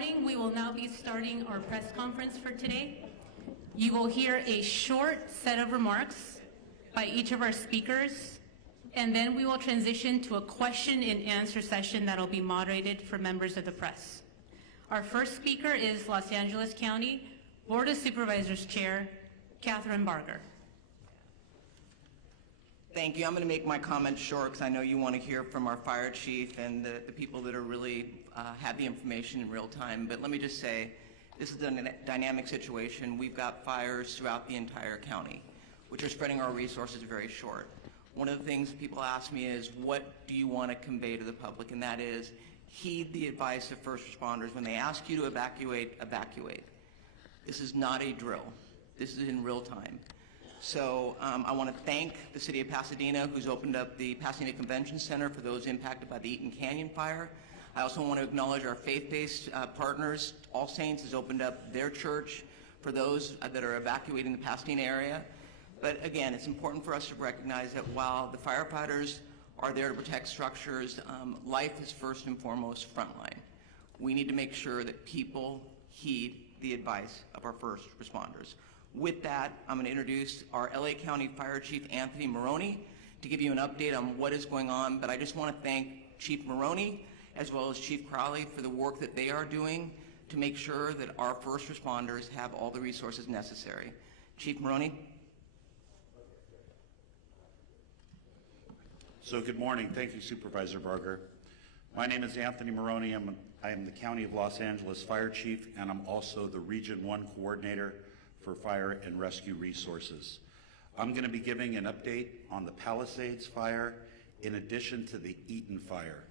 morning. We will now be starting our press conference for today. You will hear a short set of remarks by each of our speakers, and then we will transition to a question and answer session that will be moderated for members of the press. Our first speaker is Los Angeles County Board of Supervisors Chair, Catherine Barger. Thank you. I'm going to make my comments short because I know you want to hear from our fire chief and the people that are really have the information in real time. But let me just say, this is a dynamic situation. We've got fires throughout the entire county, which are spreading our resources very short. One of the things people ask me is, what do you want to convey to the public? And that is, heed the advice of first responders. When they ask you to evacuate, evacuate. This is not a drill. This is in real time. So I want to thank the City of Pasadena, who's opened up the Pasadena Convention Center for those impacted by the Eaton Canyon fire. I also want to acknowledge our faith-based partners. All Saints has opened up their church for those that are evacuating the Pasadena area. But again, it's important for us to recognize that while the firefighters are there to protect structures, life is first and foremost frontline. We need to make sure that people heed the advice of our first responders. With that, I'm going to introduce our LA County Fire Chief, Anthony Maroney, to give you an update on what is going on. But I just want to thank Chief Maroney as well as Chief Crowley for the work that they are doing to make sure that our first responders have all the resources necessary. Chief Maroney. So good morning. Thank you, Supervisor Barger. My name is Anthony Maroney. I am the County of Los Angeles Fire Chief, and I'm also the Region 1 Coordinator for Fire and Rescue Resources. I'm going to be giving an update on the Palisades fire in addition to the Eaton fire,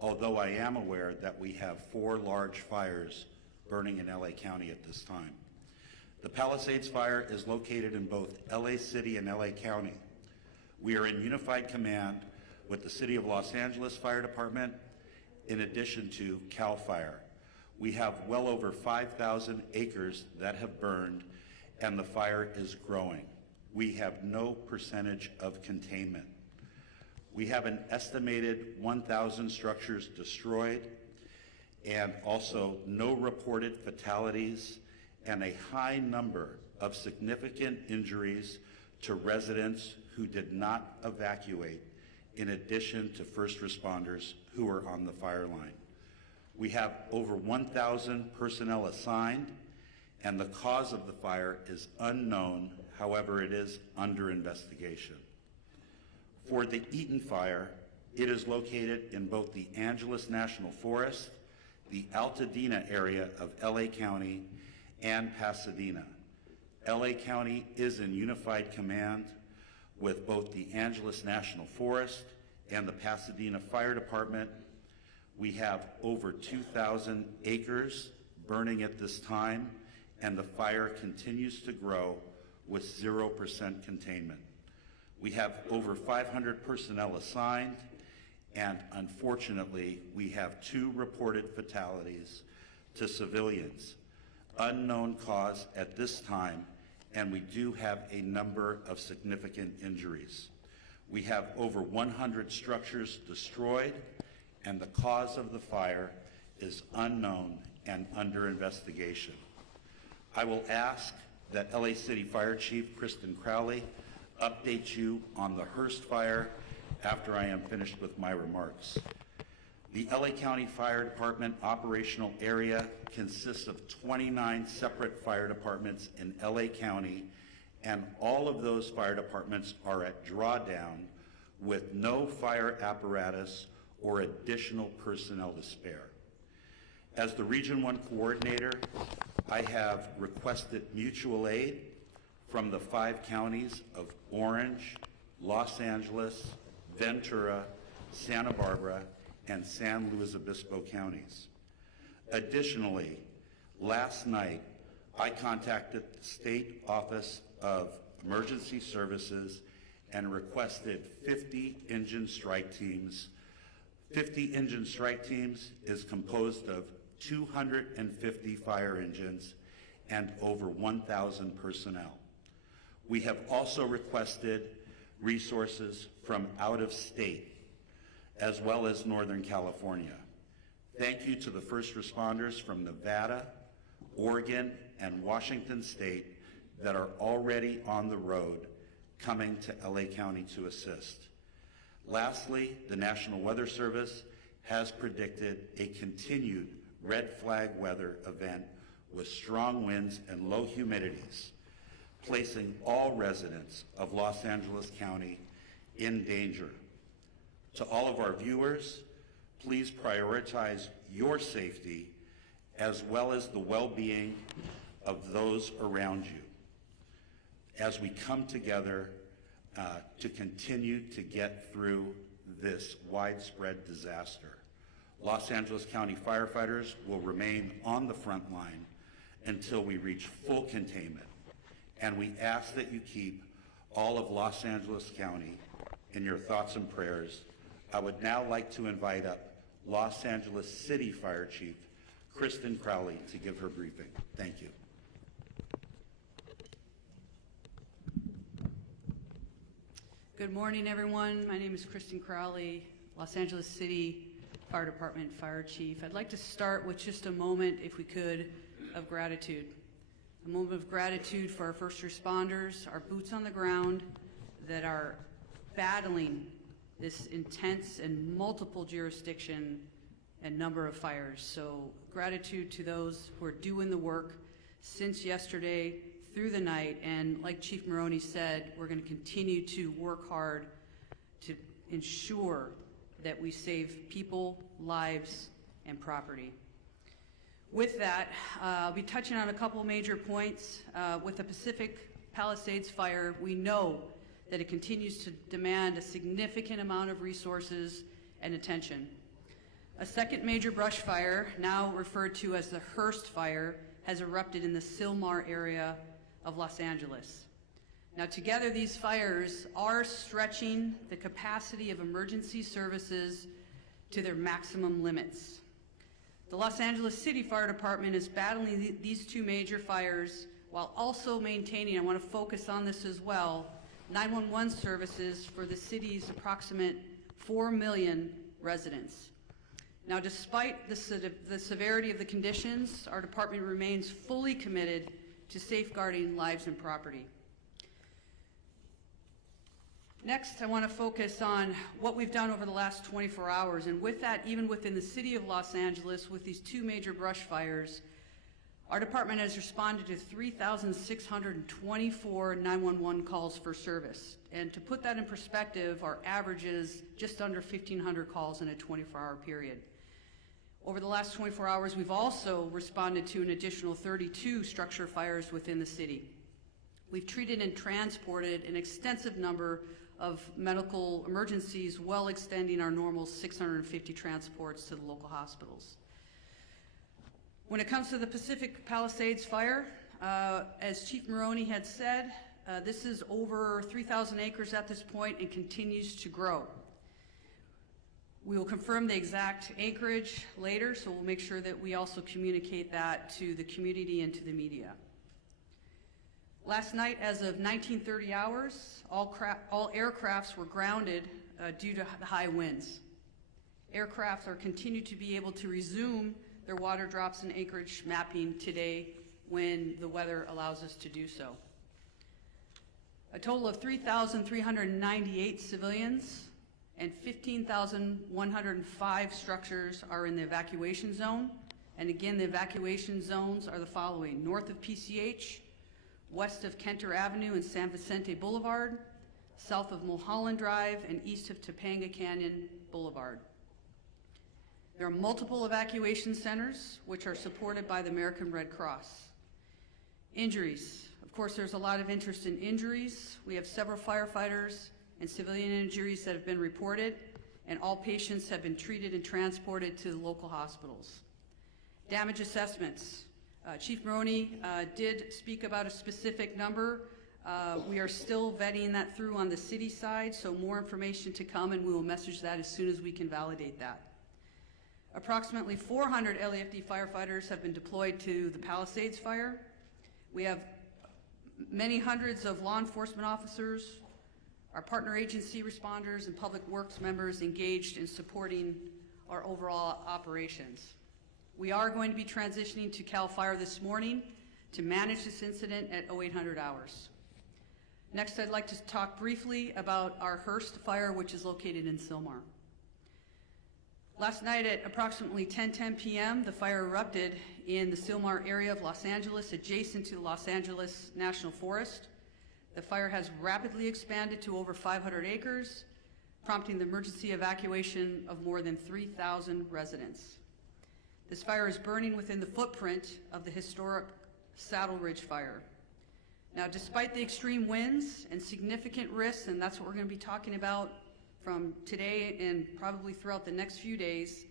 although I am aware that we have 4 large fires burning in LA County at this time. The Palisades fire is located in both LA City and LA County. We are in unified command with the City of Los Angeles Fire Department in addition to CAL FIRE. We have well over 5,000 acres that have burned, and the fire is growing. We have no percentage of containment. We have an estimated 1,000 structures destroyed, and also no reported fatalities, and a high number of significant injuries to residents who did not evacuate, in addition to first responders who are on the fire line. We have over 1,000 personnel assigned, and the cause of the fire is unknown. However, it is under investigation. For the Eaton fire, it is located in both the Angeles National Forest, the Altadena area of LA County, and Pasadena. LA County is in unified command with both the Angeles National Forest and the Pasadena Fire Department. We have over 2,000 acres burning at this time, and the fire continues to grow with 0% containment. We have over 500 personnel assigned, and unfortunately, we have 2 reported fatalities to civilians. Unknown cause at this time, and we do have a number of significant injuries. We have over 100 structures destroyed, and the cause of the fire is unknown and under investigation. I will ask that LA City Fire Chief Kristen Crowley update you on the Hearst fire after I am finished with my remarks. The LA County Fire Department operational area consists of 29 separate fire departments in LA County, and all of those fire departments are at drawdown with no fire apparatus or additional personnel to spare. As the Region 1 Coordinator, I have requested mutual aid from the 5 counties of Orange, Los Angeles, Ventura, Santa Barbara, and San Luis Obispo counties. Additionally, last night, I contacted the State Office of Emergency Services and requested 50 engine strike teams. 50 engine strike teams is composed of 250 fire engines and over 1,000 personnel. We have also requested resources from out of state, as well as Northern California. Thank you to the first responders from Nevada, Oregon, and Washington State that are already on the road coming to LA County to assist. Lastly, the National Weather Service has predicted a continued red flag weather event with strong winds and low humidities, placing all residents of Los Angeles County in danger. To all of our viewers, please prioritize your safety as well as the well-being of those around you as we come together to continue to get through this widespread disaster. Los Angeles County firefighters will remain on the front line until we reach full containment, and we ask that you keep all of Los Angeles County in your thoughts and prayers. I would now like to invite up Los Angeles City Fire Chief Kristen Crowley to give her briefing. Thank you. Good morning, everyone. My name is Kristen Crowley, Los Angeles City Fire Department Fire Chief. I'd like to start with just a moment, if we could, of gratitude. A moment of gratitude for our first responders, our boots on the ground that are battling this intense and multiple jurisdiction and number of fires. So gratitude to those who are doing the work since yesterday through the night, and like Chief Maroney said, we're going to continue to work hard to ensure that we save people, lives, and property. With that, I'll be touching on a couple major points. With the Pacific Palisades fire, we know that it continues to demand a significant amount of resources and attention. A second major brush fire, now referred to as the Hearst Fire, has erupted in the Sylmar area of Los Angeles. Now together, these fires are stretching the capacity of emergency services to their maximum limits. The Los Angeles City Fire Department is battling these two major fires while also maintaining, I want to focus on this as well, 911 services for the city's approximate 4 million residents. Now, despite the severity of the conditions, our department remains fully committed to safeguarding lives and property. Next, I want to focus on what we've done over the last 24 hours, and with that, even within the city of Los Angeles, with these two major brush fires, our department has responded to 3,624 911 calls for service. And to put that in perspective, our average is just under 1,500 calls in a 24-hour period. Over the last 24 hours, we've also responded to an additional 32 structure fires within the city. We've treated and transported an extensive number of medical emergencies, well extending our normal 650 transports to the local hospitals. When it comes to the Pacific Palisades fire, as Chief Maroney had said, this is over 3,000 acres at this point and continues to grow. We will confirm the exact acreage later, so we'll make sure that we also communicate that to the community and to the media. Last night, as of 1930 hours, all aircrafts were grounded due to the high winds. Aircraft are continued to be able to resume their water drops and acreage mapping today when the weather allows us to do so. A total of 3,398 civilians and 15,105 structures are in the evacuation zone. And again, the evacuation zones are the following: north of PCH, west of Kenter Avenue and San Vicente Boulevard, south of Mulholland Drive, and east of Topanga Canyon Boulevard. There are multiple evacuation centers which are supported by the American Red Cross. Injuries. Of course, there's a lot of interest in injuries. We have several firefighters and civilian injuries that have been reported, and all patients have been treated and transported to the local hospitals. Damage assessments. Chief Maroney did speak about a specific number. We are still vetting that through on the city side, so more information to come, and we will message that as soon as we can validate that. Approximately 400 LAFD firefighters have been deployed to the Palisades fire. We have many hundreds of law enforcement officers, our partner agency responders, and public works members engaged in supporting our overall operations. We are going to be transitioning to CAL FIRE this morning to manage this incident at 0800 hours. Next, I'd like to talk briefly about our Hearst fire, which is located in Sylmar. Last night at approximately 10:10 p.m., the fire erupted in the Sylmar area of Los Angeles, adjacent to the Los Angeles National Forest. The fire has rapidly expanded to over 500 acres, prompting the emergency evacuation of more than 3,000 residents. This fire is burning within the footprint of the historic Saddle Ridge fire. Now, despite the extreme winds and significant risks, and that's what we're going to be talking about from today and probably throughout the next few days,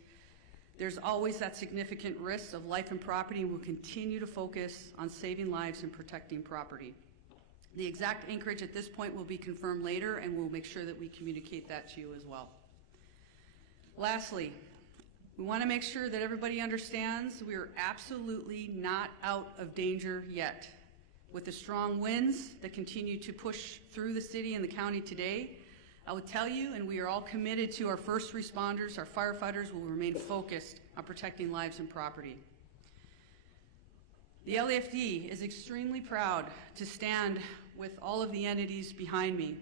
there's always that significant risk of life and property, and we'll continue to focus on saving lives and protecting property. The exact anchorage at this point will be confirmed later, and we'll make sure that we communicate that to you as well. Lastly, we want to make sure that everybody understands we are absolutely not out of danger yet. With the strong winds that continue to push through the city and the county today, I would tell you, and we are all committed to our first responders, our firefighters will remain focused on protecting lives and property. The LAFD is extremely proud to stand with all of the entities behind me.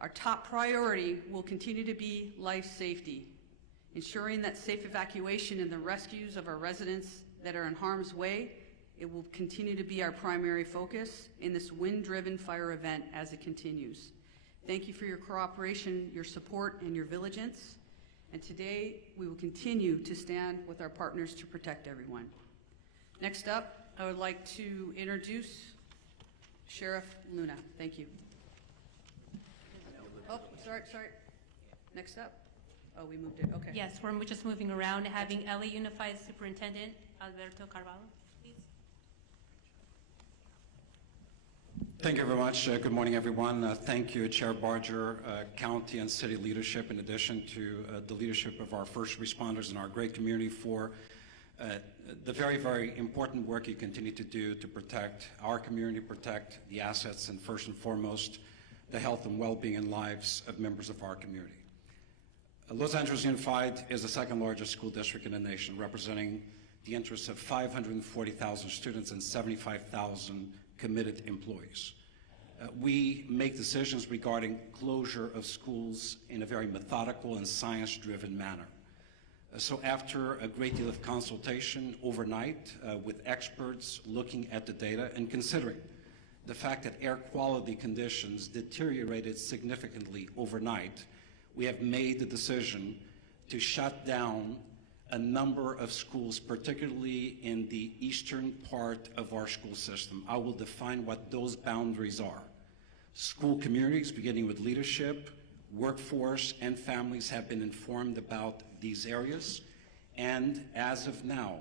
Our top priority will continue to be life safety, ensuring that safe evacuation and the rescues of our residents that are in harm's way. It will continue to be our primary focus in this wind-driven fire event as it continues. Thank you for your cooperation, your support, and your vigilance. And today, we will continue to stand with our partners to protect everyone. Next up, I would like to introduce Sheriff Luna. Thank you. Oh, sorry. Next up. Oh, we moved it, okay. Yes, we're just moving around, having LA Unified Superintendent Alberto Carvalho, please. Thank you very much. Good morning, everyone. Thank you, Chair Barger, county and city leadership, in addition to the leadership of our first responders and our great community for the very, very important work you continue to do to protect our community, protect the assets, and first and foremost, the health and well-being and lives of members of our community. Los Angeles Unified is the second largest school district in the nation, representing the interests of 540,000 students and 75,000 committed employees. We make decisions regarding closure of schools in a very methodical and science-driven manner. So after a great deal of consultation overnight with experts looking at the data and considering the fact that air quality conditions deteriorated significantly overnight, we have made the decision to shut down a number of schools, particularly in the eastern part of our school system. I will define what those boundaries are. School communities, beginning with leadership, workforce, and families, have been informed about these areas. And as of now,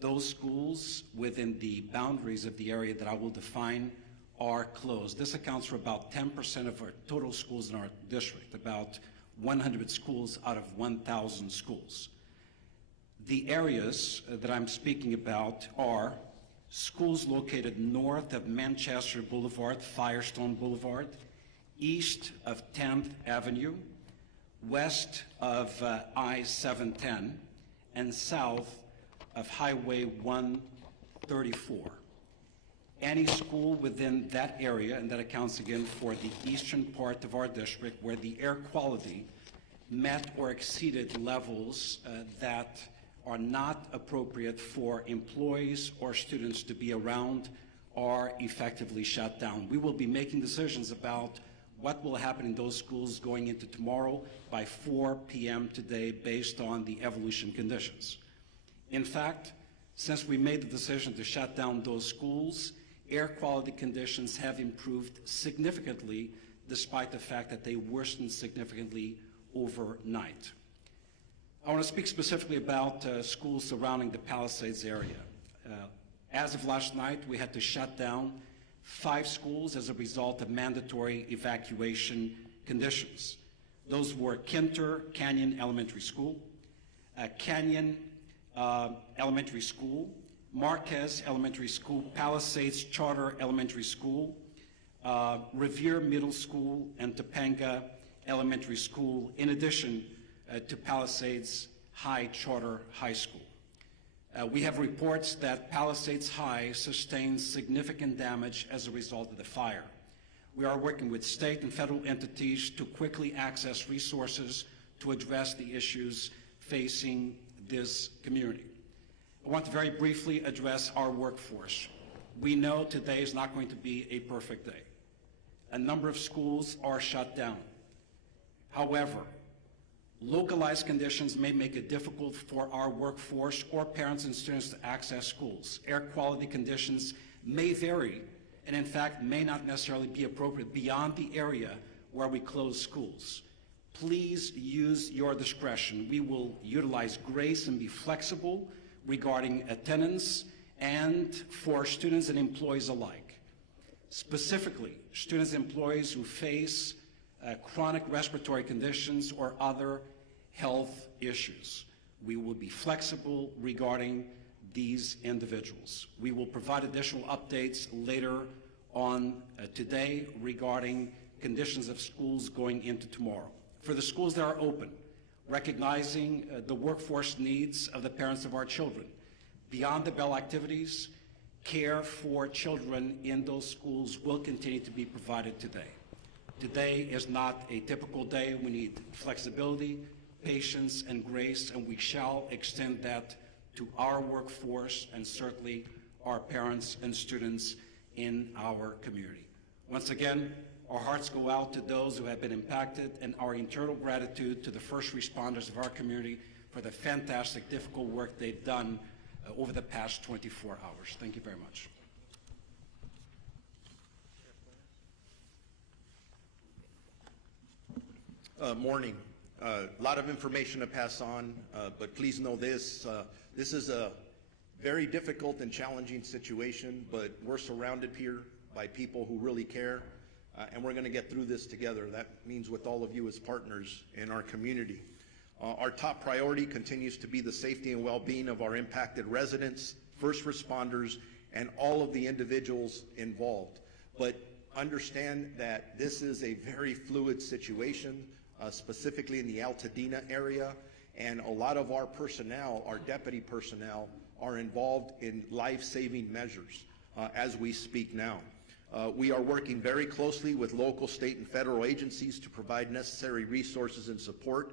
those schools within the boundaries of the area that I will define are closed. This accounts for about 10% of our total schools in our district, about 100 schools out of 1,000 schools. The areas that I'm speaking about are schools located north of Manchester Boulevard, Firestone Boulevard, east of 10th Avenue, west of I-710, and south of Highway 134. Any school within that area, and that accounts again for the eastern part of our district, where the air quality met or exceeded levels that are not appropriate for employees or students to be around, are effectively shut down. We will be making decisions about what will happen in those schools going into tomorrow by 4 p.m. today based on the evolution conditions. In fact, since we made the decision to shut down those schools, air quality conditions have improved significantly despite the fact that they worsened significantly overnight. I want to speak specifically about schools surrounding the Palisades area. As of last night, we had to shut down 5 schools as a result of mandatory evacuation conditions. Those were Kinter Canyon Elementary School, Canyon Elementary School, Marquez Elementary School, Palisades Charter Elementary School, Revere Middle School, and Topanga Elementary School, in addition to Palisades High Charter High School. We have reports that Palisades High sustained significant damage as a result of the fire. We are working with state and federal entities to quickly access resources to address the issues facing this community. I want to very briefly address our workforce. We know today is not going to be a perfect day. A number of schools are shut down. However, localized conditions may make it difficult for our workforce or parents and students to access schools. Air quality conditions may vary and in fact may not necessarily be appropriate beyond the area where we close schools. Please use your discretion. We will utilize grace and be flexible regarding attendance and for students and employees alike. Specifically, students and employees who face chronic respiratory conditions or other health issues. We will be flexible regarding these individuals. We will provide additional updates later on today regarding conditions of schools going into tomorrow. For the schools that are open, recognizing the workforce needs of the parents of our children. Beyond the bell activities, care for children in those schools will continue to be provided today. Today is not a typical day. We need flexibility, patience, and grace, and we shall extend that to our workforce and certainly our parents and students in our community. Once again, our hearts go out to those who have been impacted and our eternal gratitude to the first responders of our community for the fantastic, difficult work they've done over the past 24 hours. Thank you very much. Morning. A lot of information to pass on, but please know this. This is a very difficult and challenging situation, but we're surrounded here by people who really care, and we're going to get through this together. That means with all of you as partners in our community. Our top priority continues to be the safety and well-being of our impacted residents, first responders, and all of the individuals involved. But understand that this is a very fluid situation, specifically in the Altadena area, and a lot of our personnel, our deputy personnel, are involved in life-saving measures as we speak now. We are working very closely with local, state, and federal agencies to provide necessary resources and support.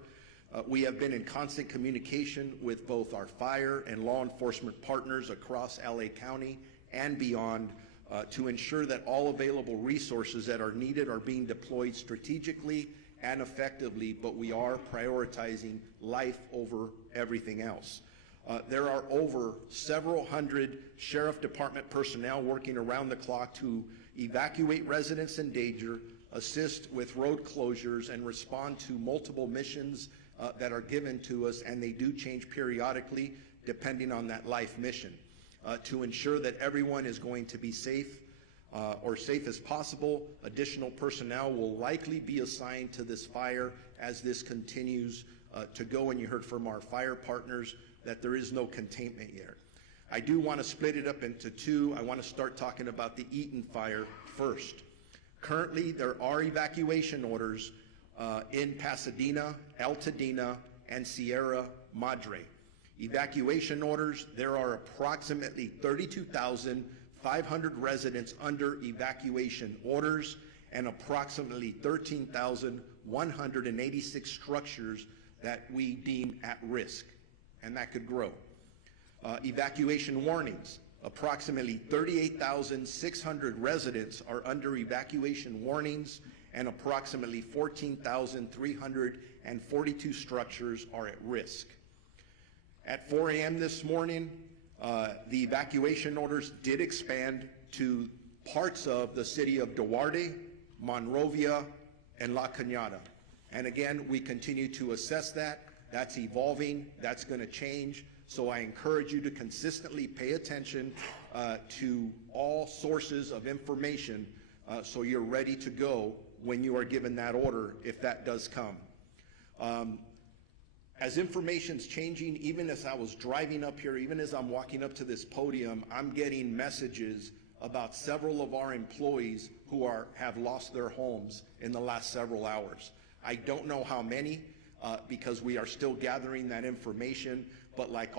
We have been in constant communication with both our fire and law enforcement partners across LA County and beyond to ensure that all available resources that are needed are being deployed strategically and effectively, but we are prioritizing life over everything else. There are over several hundred Sheriff Department personnel working around the clock to evacuate residents in danger, assist with road closures, and respond to multiple missions that are given to us, and they do change periodically depending on that life mission. To ensure that everyone is going to be safe or safe as possible, additional personnel will likely be assigned to this fire as this continues to go, and you heard from our fire partners that there is no containment yet. I do want to split it up into two. I want to start talking about the Eaton fire first. Currently, there are evacuation orders in Pasadena, Altadena, and Sierra Madre. Evacuation orders, there are approximately 32,500 residents under evacuation orders and approximately 13,186 structures that we deem at risk, and that could grow. Evacuation warnings, approximately 38,600 residents are under evacuation warnings and approximately 14,342 structures are at risk. At 4 a.m. this morning, the evacuation orders did expand to parts of the city of Duarte, Monrovia, and La Cañada. And again, we continue to assess that. That's evolving. That's going to change. So I encourage you to consistently pay attention to all sources of information so you're ready to go when you are given that order, if that does come. As information's changing, even as I was driving up here, even as I'm walking up to this podium, I'm getting messages about several of our employees who have lost their homes in the last several hours. I don't know how many. because we are still gathering that information. But like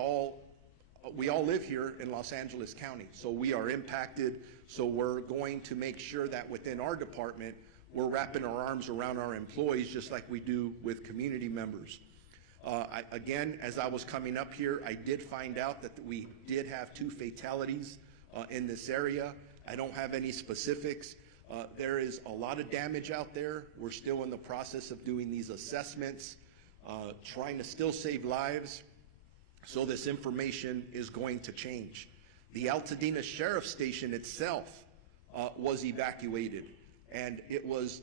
we all live here in Los Angeles County, so we are impacted. So we're going to make sure that within our department, we're wrapping our arms around our employees just like we do with community members. Again, as I was coming up here, I did find out that we did have 2 fatalities in this area. I don't have any specifics. There is a lot of damage out there. We're still in the process of doing these assessments, trying to still save lives. So this information is going to change. The Altadena Sheriff's Station itself was evacuated, and it was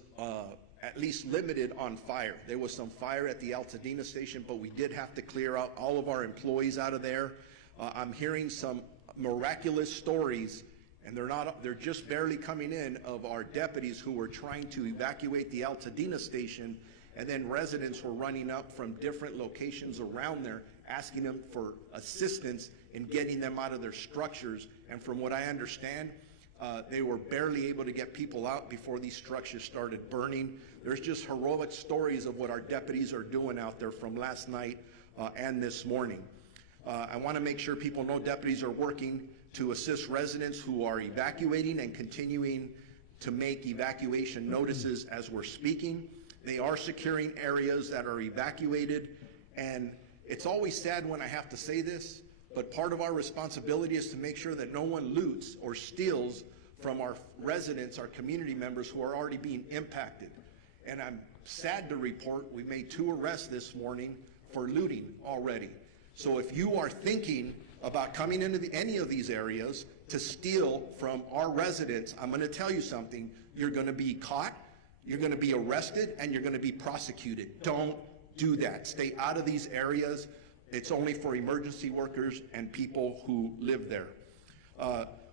at least limited on fire. There was some fire at the Altadena Station, but we did have to clear out all of our employees out of there. I'm hearing some miraculous stories, and they're just barely coming in, of our deputies who were trying to evacuate the Altadena Station, and then residents were running up from different locations around there asking them for assistance in getting them out of their structures. And from what I understand, they were barely able to get people out before these structures started burning. There's just heroic stories of what our deputies are doing out there from last night and this morning. I want to make sure people know deputies are working to assist residents who are evacuating and continuing to make evacuation notices as we're speaking. They are securing areas that are evacuated, and it's always sad when I have to say this, but part of our responsibility is to make sure that no one loots or steals from our residents, our community members who are already being impacted. And I'm sad to report we made 2 arrests this morning for looting already. So if you are thinking about coming into any of these areas to steal from our residents, I'm going to tell you something. You're going to be caught, you're going to be arrested, and you're going to be prosecuted. Don't do that. Stay out of these areas. It's only for emergency workers and people who live there.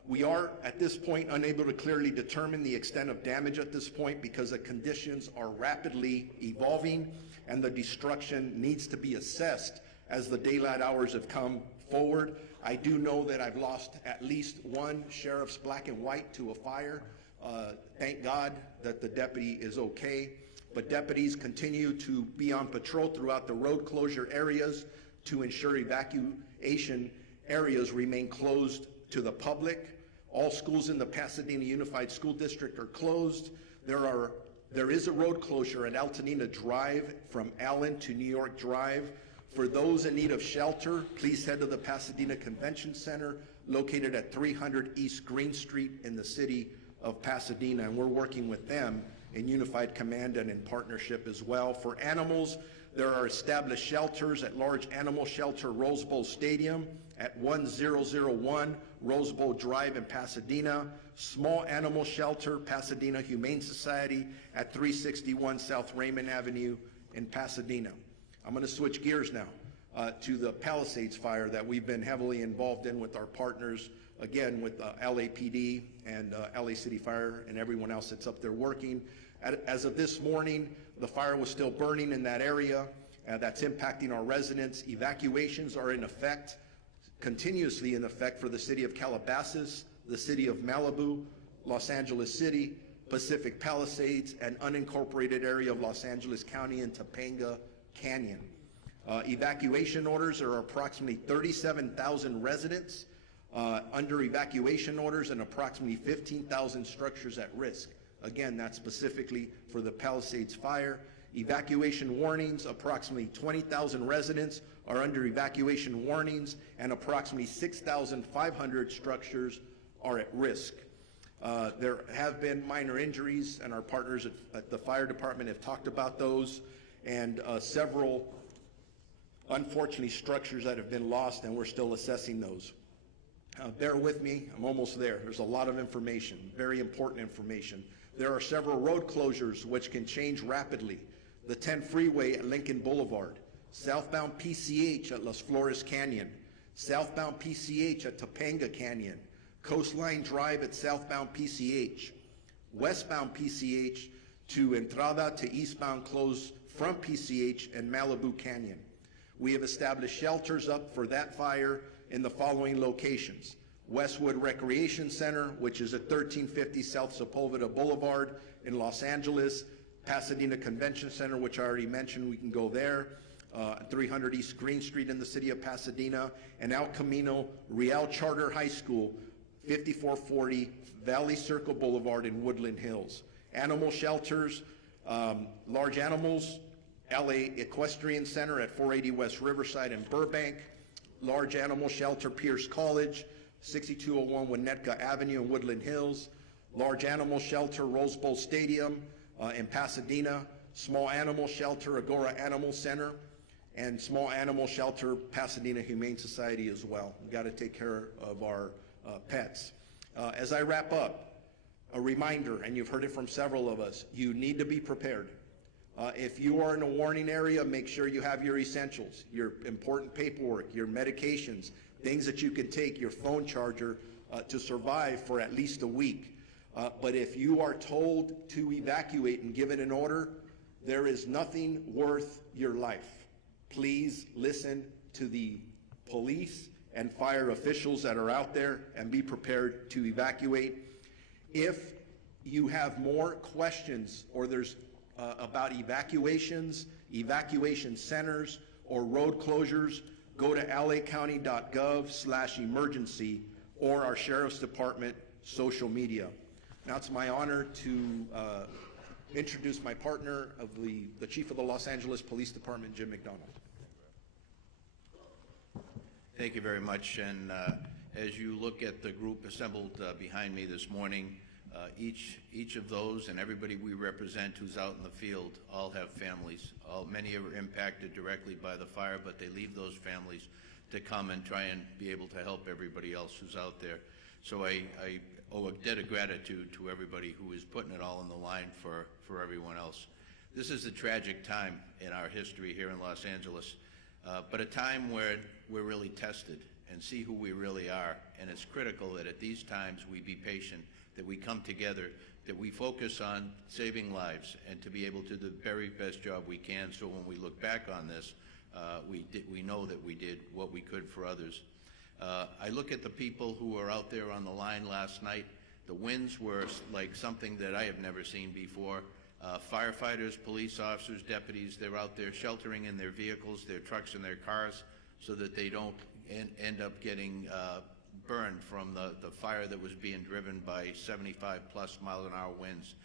We are, at this point, unable to clearly determine the extent of damage at this point because the conditions are rapidly evolving and the destruction needs to be assessed as the daylight hours have come forward. I do know that I've lost at least 1 sheriff's black and white to a fire. Thank God that the deputy is okay. But deputies continue to be on patrol throughout the road closure areas to ensure evacuation areas remain closed to the public. All schools in the Pasadena Unified School District are closed. There is a road closure at Altadena Drive from Allen to New York Drive. For those in need of shelter, please head to the Pasadena Convention Center, located at 300 East Green Street in the city of Pasadena, and we're working with them in Unified Command and in partnership as well. For animals, there are established shelters at Large Animal Shelter Rose Bowl Stadium at 1001 Rose Bowl Drive in Pasadena, Small Animal Shelter Pasadena Humane Society at 361 South Raymond Avenue in Pasadena. I'm going to switch gears now to the Palisades fire that we've been heavily involved in with our partners, again with LAPD and LA City Fire and everyone else that's up there working. As of this morning, the fire was still burning in that area. That's impacting our residents. Evacuations are in effect, continuously in effect, for the city of Calabasas, the city of Malibu, Los Angeles City, Pacific Palisades, and unincorporated area of Los Angeles County and Topanga Canyon. Evacuation orders are approximately 37,000 residents under evacuation orders and approximately 15,000 structures at risk. Again, that's specifically for the Palisades fire. Evacuation warnings, approximately 20,000 residents are under evacuation warnings and approximately 6,500 structures are at risk. There have been minor injuries, and our partners at the fire department have talked about those, and several, unfortunately, structures that have been lost, and we're still assessing those. Bear with me, I'm almost there. There's a lot of information, very important information. There are several road closures which can change rapidly. The 10 freeway at Lincoln Boulevard, southbound PCH at Las Flores Canyon, southbound PCH at Topanga Canyon, Coastline Drive at southbound PCH, westbound PCH to Entrada to eastbound closed from PCH and Malibu Canyon. We have established shelters up for that fire in the following locations: Westwood Recreation Center, which is at 1350 South Sepulveda Boulevard in Los Angeles, Pasadena Convention Center, which I already mentioned, we can go there. 300 East Green Street in the city of Pasadena, and El Camino Real Charter High School, 5440 Valley Circle Boulevard in Woodland Hills. Animal shelters, large animals, LA Equestrian Center at 480 West Riverside in Burbank. Large animal shelter, Pierce College, 6201 Winnetka Avenue in Woodland Hills. Large animal shelter, Rose Bowl Stadium in Pasadena. Small animal shelter, Agora Animal Center. And small animal shelter, Pasadena Humane Society as well. We've got to take care of our pets. As I wrap up, a reminder, and you've heard it from several of us, you need to be prepared. If you are in a warning area, make sure you have your essentials, your important paperwork, your medications, things that you can take, your phone charger to survive for at least a week. But if you are told to evacuate and given an order, there is nothing worth your life. Please listen to the police and fire officials that are out there and be prepared to evacuate. If you have more questions or there's about evacuations, evacuation centers, or road closures, go to lacounty.gov/emergency or our Sheriff's Department social media. Now it's my honor to introduce my partner of the Chief of the Los Angeles Police Department, Jim McDonald. Thank you very much. And as you look at the group assembled behind me this morning, each of those and everybody we represent who's out in the field all have families. Many are impacted directly by the fire, but they leave those families to come and try and be able to help everybody else who's out there. So I owe a debt of gratitude to everybody who is putting it all on the line for everyone else. This is a tragic time in our history here in Los Angeles, but a time where we're really tested and see who we really are. And it's critical that at these times we be patient, that we come together, that we focus on saving lives and to be able to do the very best job we can, so when we look back on this, we know that we did what we could for others. I look at the people who were out there on the line last night. The winds were like something that I have never seen before. Firefighters, police officers, deputies, they're out there sheltering in their vehicles, their trucks and their cars, so that they don't end up getting burned from the fire that was being driven by 75+ mile-an-hour winds.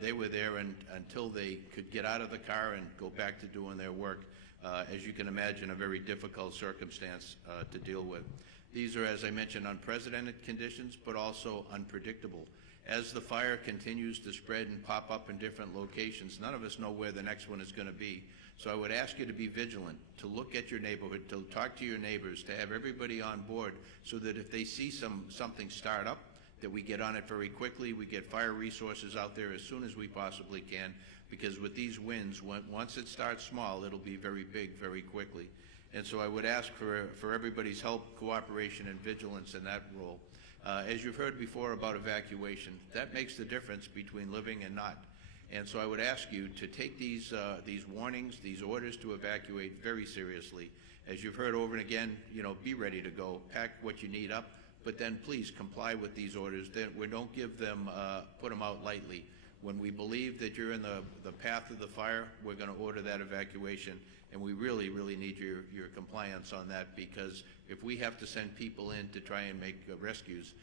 They were there until they could get out of the car and go back to doing their work. As you can imagine, a very difficult circumstance to deal with. These are, as I mentioned, unprecedented conditions, but also unpredictable. As the fire continues to spread and pop up in different locations, none of us know where the next one is going to be. So I would ask you to be vigilant, to look at your neighborhood, to talk to your neighbors, to have everybody on board, so that if they see something start up, that we get on it very quickly. We get fire resources out there as soon as we possibly can, because with these winds, once it starts small, it'll be very big very quickly. And so I would ask for everybody's help, cooperation, and vigilance in that role. As you've heard before about evacuation, that makes the difference between living and not. And so I would ask you to take these warnings, these orders to evacuate very seriously. As you've heard over and again, be ready to go, pack what you need up, but then please comply with these orders. We don't put them out lightly. When we believe that you're in the path of the fire, we're going to order that evacuation, and we really, really need your compliance on that, because if we have to send people in to try and make rescues,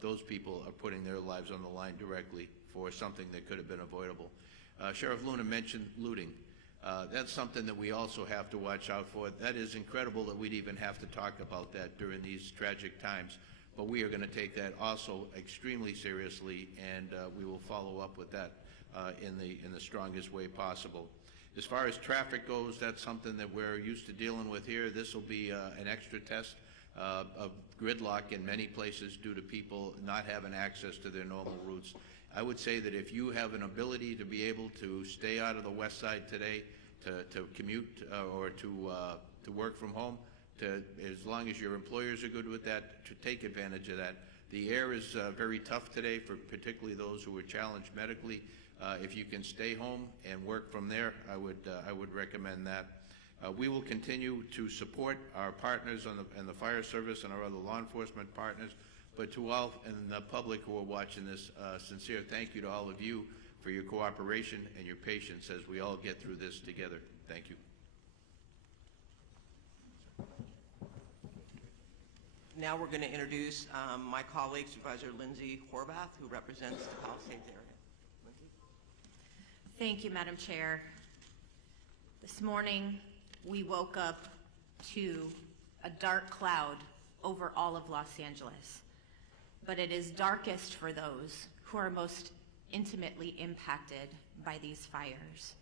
those people are putting their lives on the line directly for something that could have been avoidable. Sheriff Luna mentioned looting. That's something that we also have to watch out for. That is incredible that we'd even have to talk about that during these tragic times, but we are going to take that also extremely seriously, and we will follow up with that in the strongest way possible. As far as traffic goes, that's something that we're used to dealing with here. This will be an extra test of gridlock in many places due to people not having access to their normal routes. I would say that if you have an ability to be able to stay out of the west side today, to commute or to work from home, as long as your employers are good with that, to take advantage of that. The air is very tough today for particularly those who are challenged medically. If you can stay home and work from there, I would recommend that. We will continue to support our partners in the fire service and our other law enforcement partners. But to all in the public who are watching this, sincere thank you to all of you for your cooperation and your patience as we all get through this together. Thank you. Now we're going to introduce my colleague, Supervisor Lindsay Horvath, who represents the Palisades area. Lindsay? Thank you, Madam Chair. This morning, we woke up to a dark cloud over all of Los Angeles, but it is darkest for those who are most intimately impacted by these fires.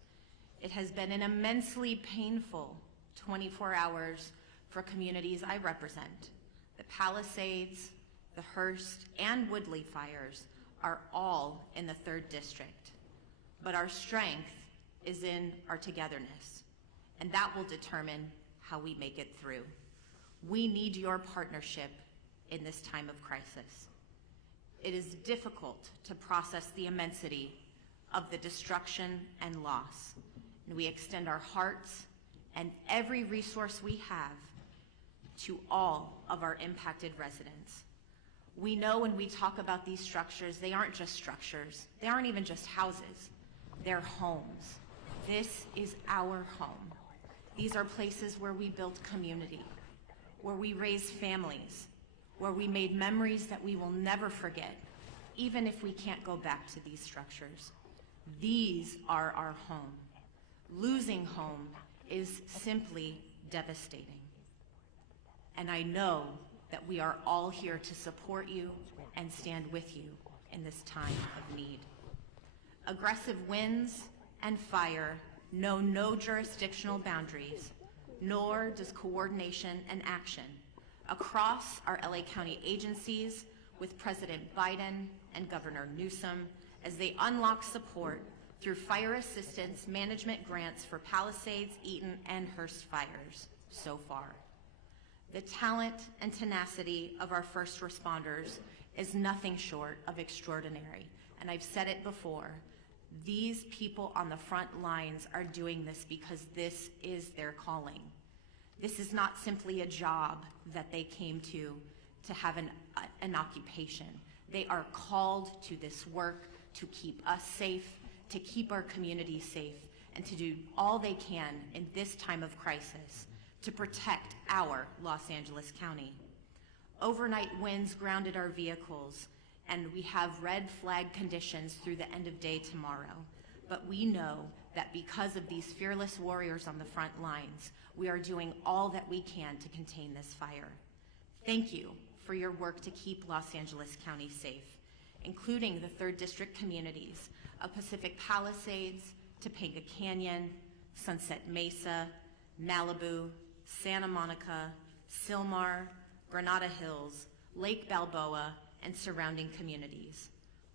It has been an immensely painful 24 hours for communities I represent. The Palisades, the Hearst, and Woodley fires are all in the 3rd District, but our strength is in our togetherness, and that will determine how we make it through. We need your partnership in this time of crisis. It is difficult to process the immensity of the destruction and loss, and we extend our hearts and every resource we have to all of our impacted residents. We know when we talk about these structures, they aren't just structures. They aren't even just houses. They're homes. This is our home. These are places where we built community, where we raised families, where we made memories that we will never forget, even if we can't go back to these structures. These are our home. Losing home is simply devastating. And I know that we are all here to support you and stand with you in this time of need. Aggressive winds and fire know no jurisdictional boundaries, nor does coordination and action across our LA County agencies with President Biden and Governor Newsom as they unlock support through fire assistance management grants for Palisades, Eaton, and Hearst fires so far. The talent and tenacity of our first responders is nothing short of extraordinary, and I've said it before. These people on the front lines are doing this because this is their calling. This is not simply a job that they came to have an occupation. They are called to this work to keep us safe, to keep our community safe, and to do all they can in this time of crisis to protect our Los Angeles County. Overnight winds grounded our vehicles, and we have red flag conditions through the end of day tomorrow. But we know that because of these fearless warriors on the front lines, we are doing all that we can to contain this fire. Thank you for your work to keep Los Angeles County safe, including the 3rd District communities of Pacific Palisades, Topanga Canyon, Sunset Mesa, Malibu, Santa Monica, Sylmar, Granada Hills, Lake Balboa, and surrounding communities.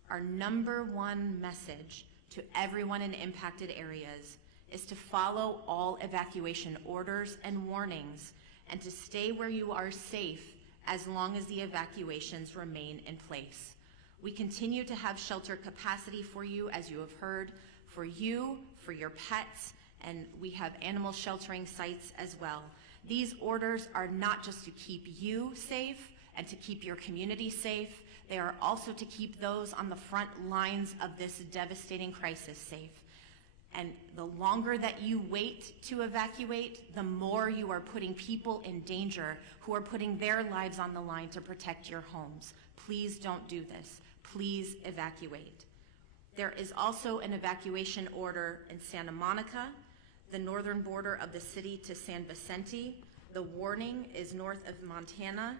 Our #1 message to everyone in impacted areas is to follow all evacuation orders and warnings and to stay where you are safe as long as the evacuations remain in place. We continue to have shelter capacity for you, as you have heard, for you, for your pets, and we have animal sheltering sites as well. These orders are not just to keep you safe and to keep your community safe, they are also to keep those on the front lines of this devastating crisis safe. And the longer that you wait to evacuate, the more you are putting people in danger who are putting their lives on the line to protect your homes. Please don't do this. Please evacuate. There is also an evacuation order in Santa Monica, the northern border of the city to San Vicente. The warning is north of Montana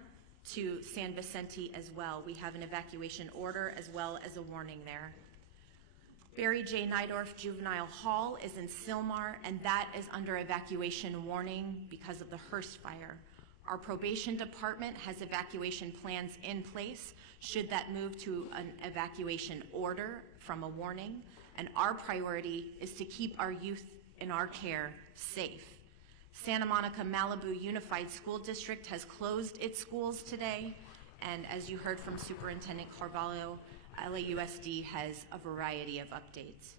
to San Vicente as well. We have an evacuation order as well as a warning there. Barry J. Nydorf Juvenile Hall is in Sylmar, and that is under evacuation warning because of the Hearst fire. Our probation department has evacuation plans in place should that move to an evacuation order from a warning, and our priority is to keep our youth in our care safe. Santa Monica Malibu Unified School District has closed its schools today, and as you heard from Superintendent Carvalho, LAUSD has a variety of updates.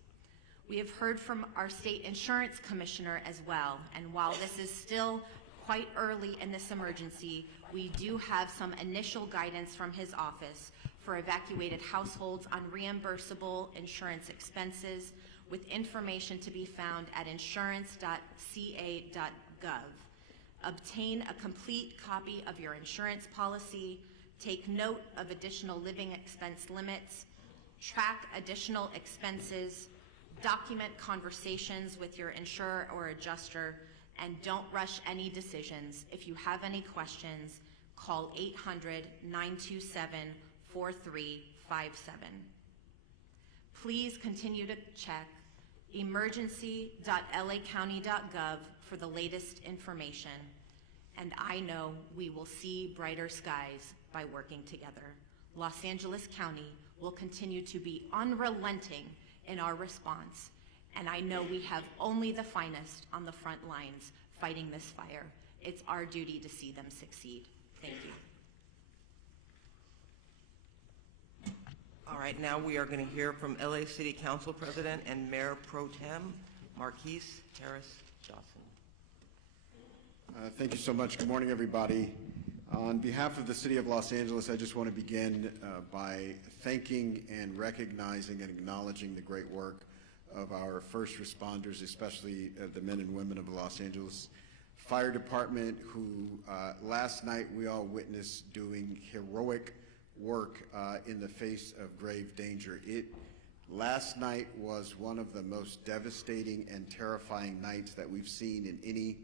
We have heard from our state insurance commissioner as well, and while this is still quite early in this emergency, we do have some initial guidance from his office for evacuated households on reimbursable insurance expenses, with information to be found at insurance.ca.gov. Obtain a complete copy of your insurance policy, take note of additional living expense limits, track additional expenses, document conversations with your insurer or adjuster, and don't rush any decisions. If you have any questions, call 800-927-4357. Please continue to check emergency.lacounty.gov for the latest information. And I know we will see brighter skies by working together. Los Angeles County will continue to be unrelenting in our response, and I know we have only the finest on the front lines fighting this fire. It's our duty to see them succeed. Thank you. All right, now we are going to hear from LA City Council President and Mayor Pro Tem Marquise Harris-Johnson. Thank you so much. Good morning, everybody. On behalf of the City of Los Angeles, I just want to begin by thanking and recognizing and acknowledging the great work of our first responders, especially the men and women of the Los Angeles Fire Department, who last night we all witnessed doing heroic work in the face of grave danger. Last night was one of the most devastating and terrifying nights that we've seen in any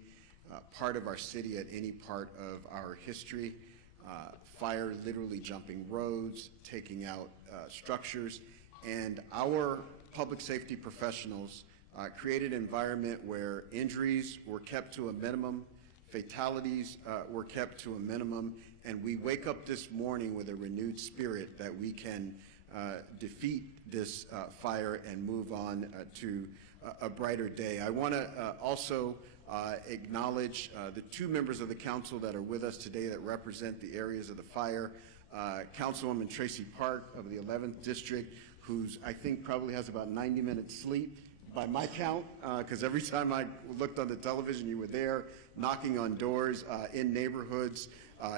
part of our city at any part of our history. Fire literally jumping roads, taking out structures, and our public safety professionals created an environment where injuries were kept to a minimum, fatalities were kept to a minimum, and we wake up this morning with a renewed spirit that we can defeat this fire and move on to a brighter day. I want to also acknowledge the two members of the council that are with us today that represent the areas of the fire. Councilwoman Tracy Park of the 11th District, who's I think probably has about 90 minutes sleep by my count, because every time I looked on the television, you were there knocking on doors in neighborhoods,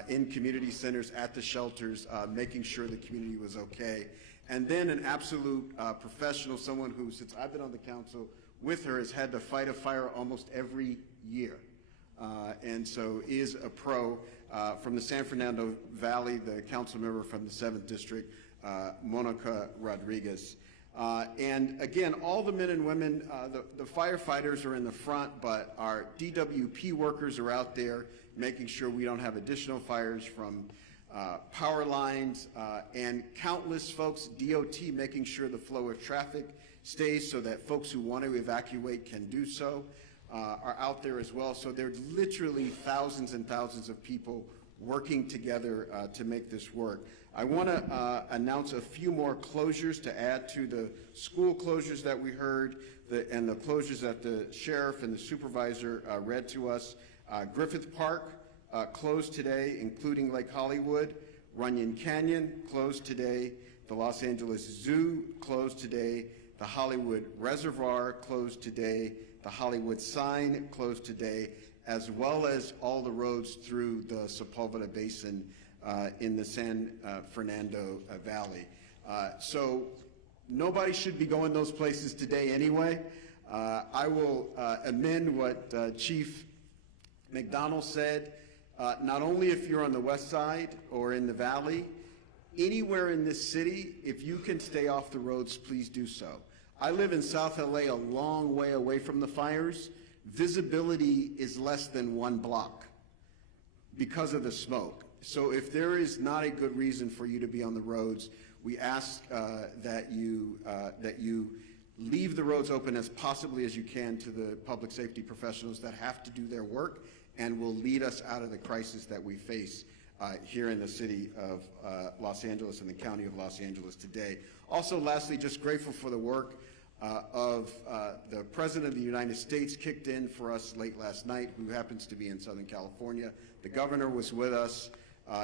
in community centers, at the shelters, making sure the community was okay. And then an absolute professional, someone who, since I've been on the council with her, has had to fight a fire almost every year. And so is a pro. From the San Fernando Valley, the council member from the 7th District, Monica Rodriguez. And again, all the men and women, the firefighters are in the front, but our DWP workers are out there making sure we don't have additional fires from power lines, and countless folks, DOT, making sure the flow of traffic stays so that folks who want to evacuate can do so, are out there as well. So there's literally thousands and thousands of people working together to make this work. I want to announce a few more closures to add to the school closures that we heard and the closures that the sheriff and the supervisor read to us. Griffith Park closed today, including Lake Hollywood. Runyon Canyon closed today. The Los Angeles Zoo closed today. The Hollywood Reservoir closed today. The Hollywood Sign closed today, as well as all the roads through the Sepulveda Basin in the San Fernando Valley. So nobody should be going those places today anyway. I will amend what Chief McDonald said. Not only if you're on the west side or in the valley, anywhere in this city, if you can stay off the roads, please do so. I live in South LA, a long way away from the fires. Visibility is less than 1 block because of the smoke. So if there is not a good reason for you to be on the roads, we ask that you leave the roads open as possibly as you can to the public safety professionals that have to do their work and will lead us out of the crisis that we face here in the city of Los Angeles and the county of Los Angeles today. Also, lastly, just grateful for the work of the President of the United States, kicked in for us late last night, who happens to be in Southern California. The governor was with us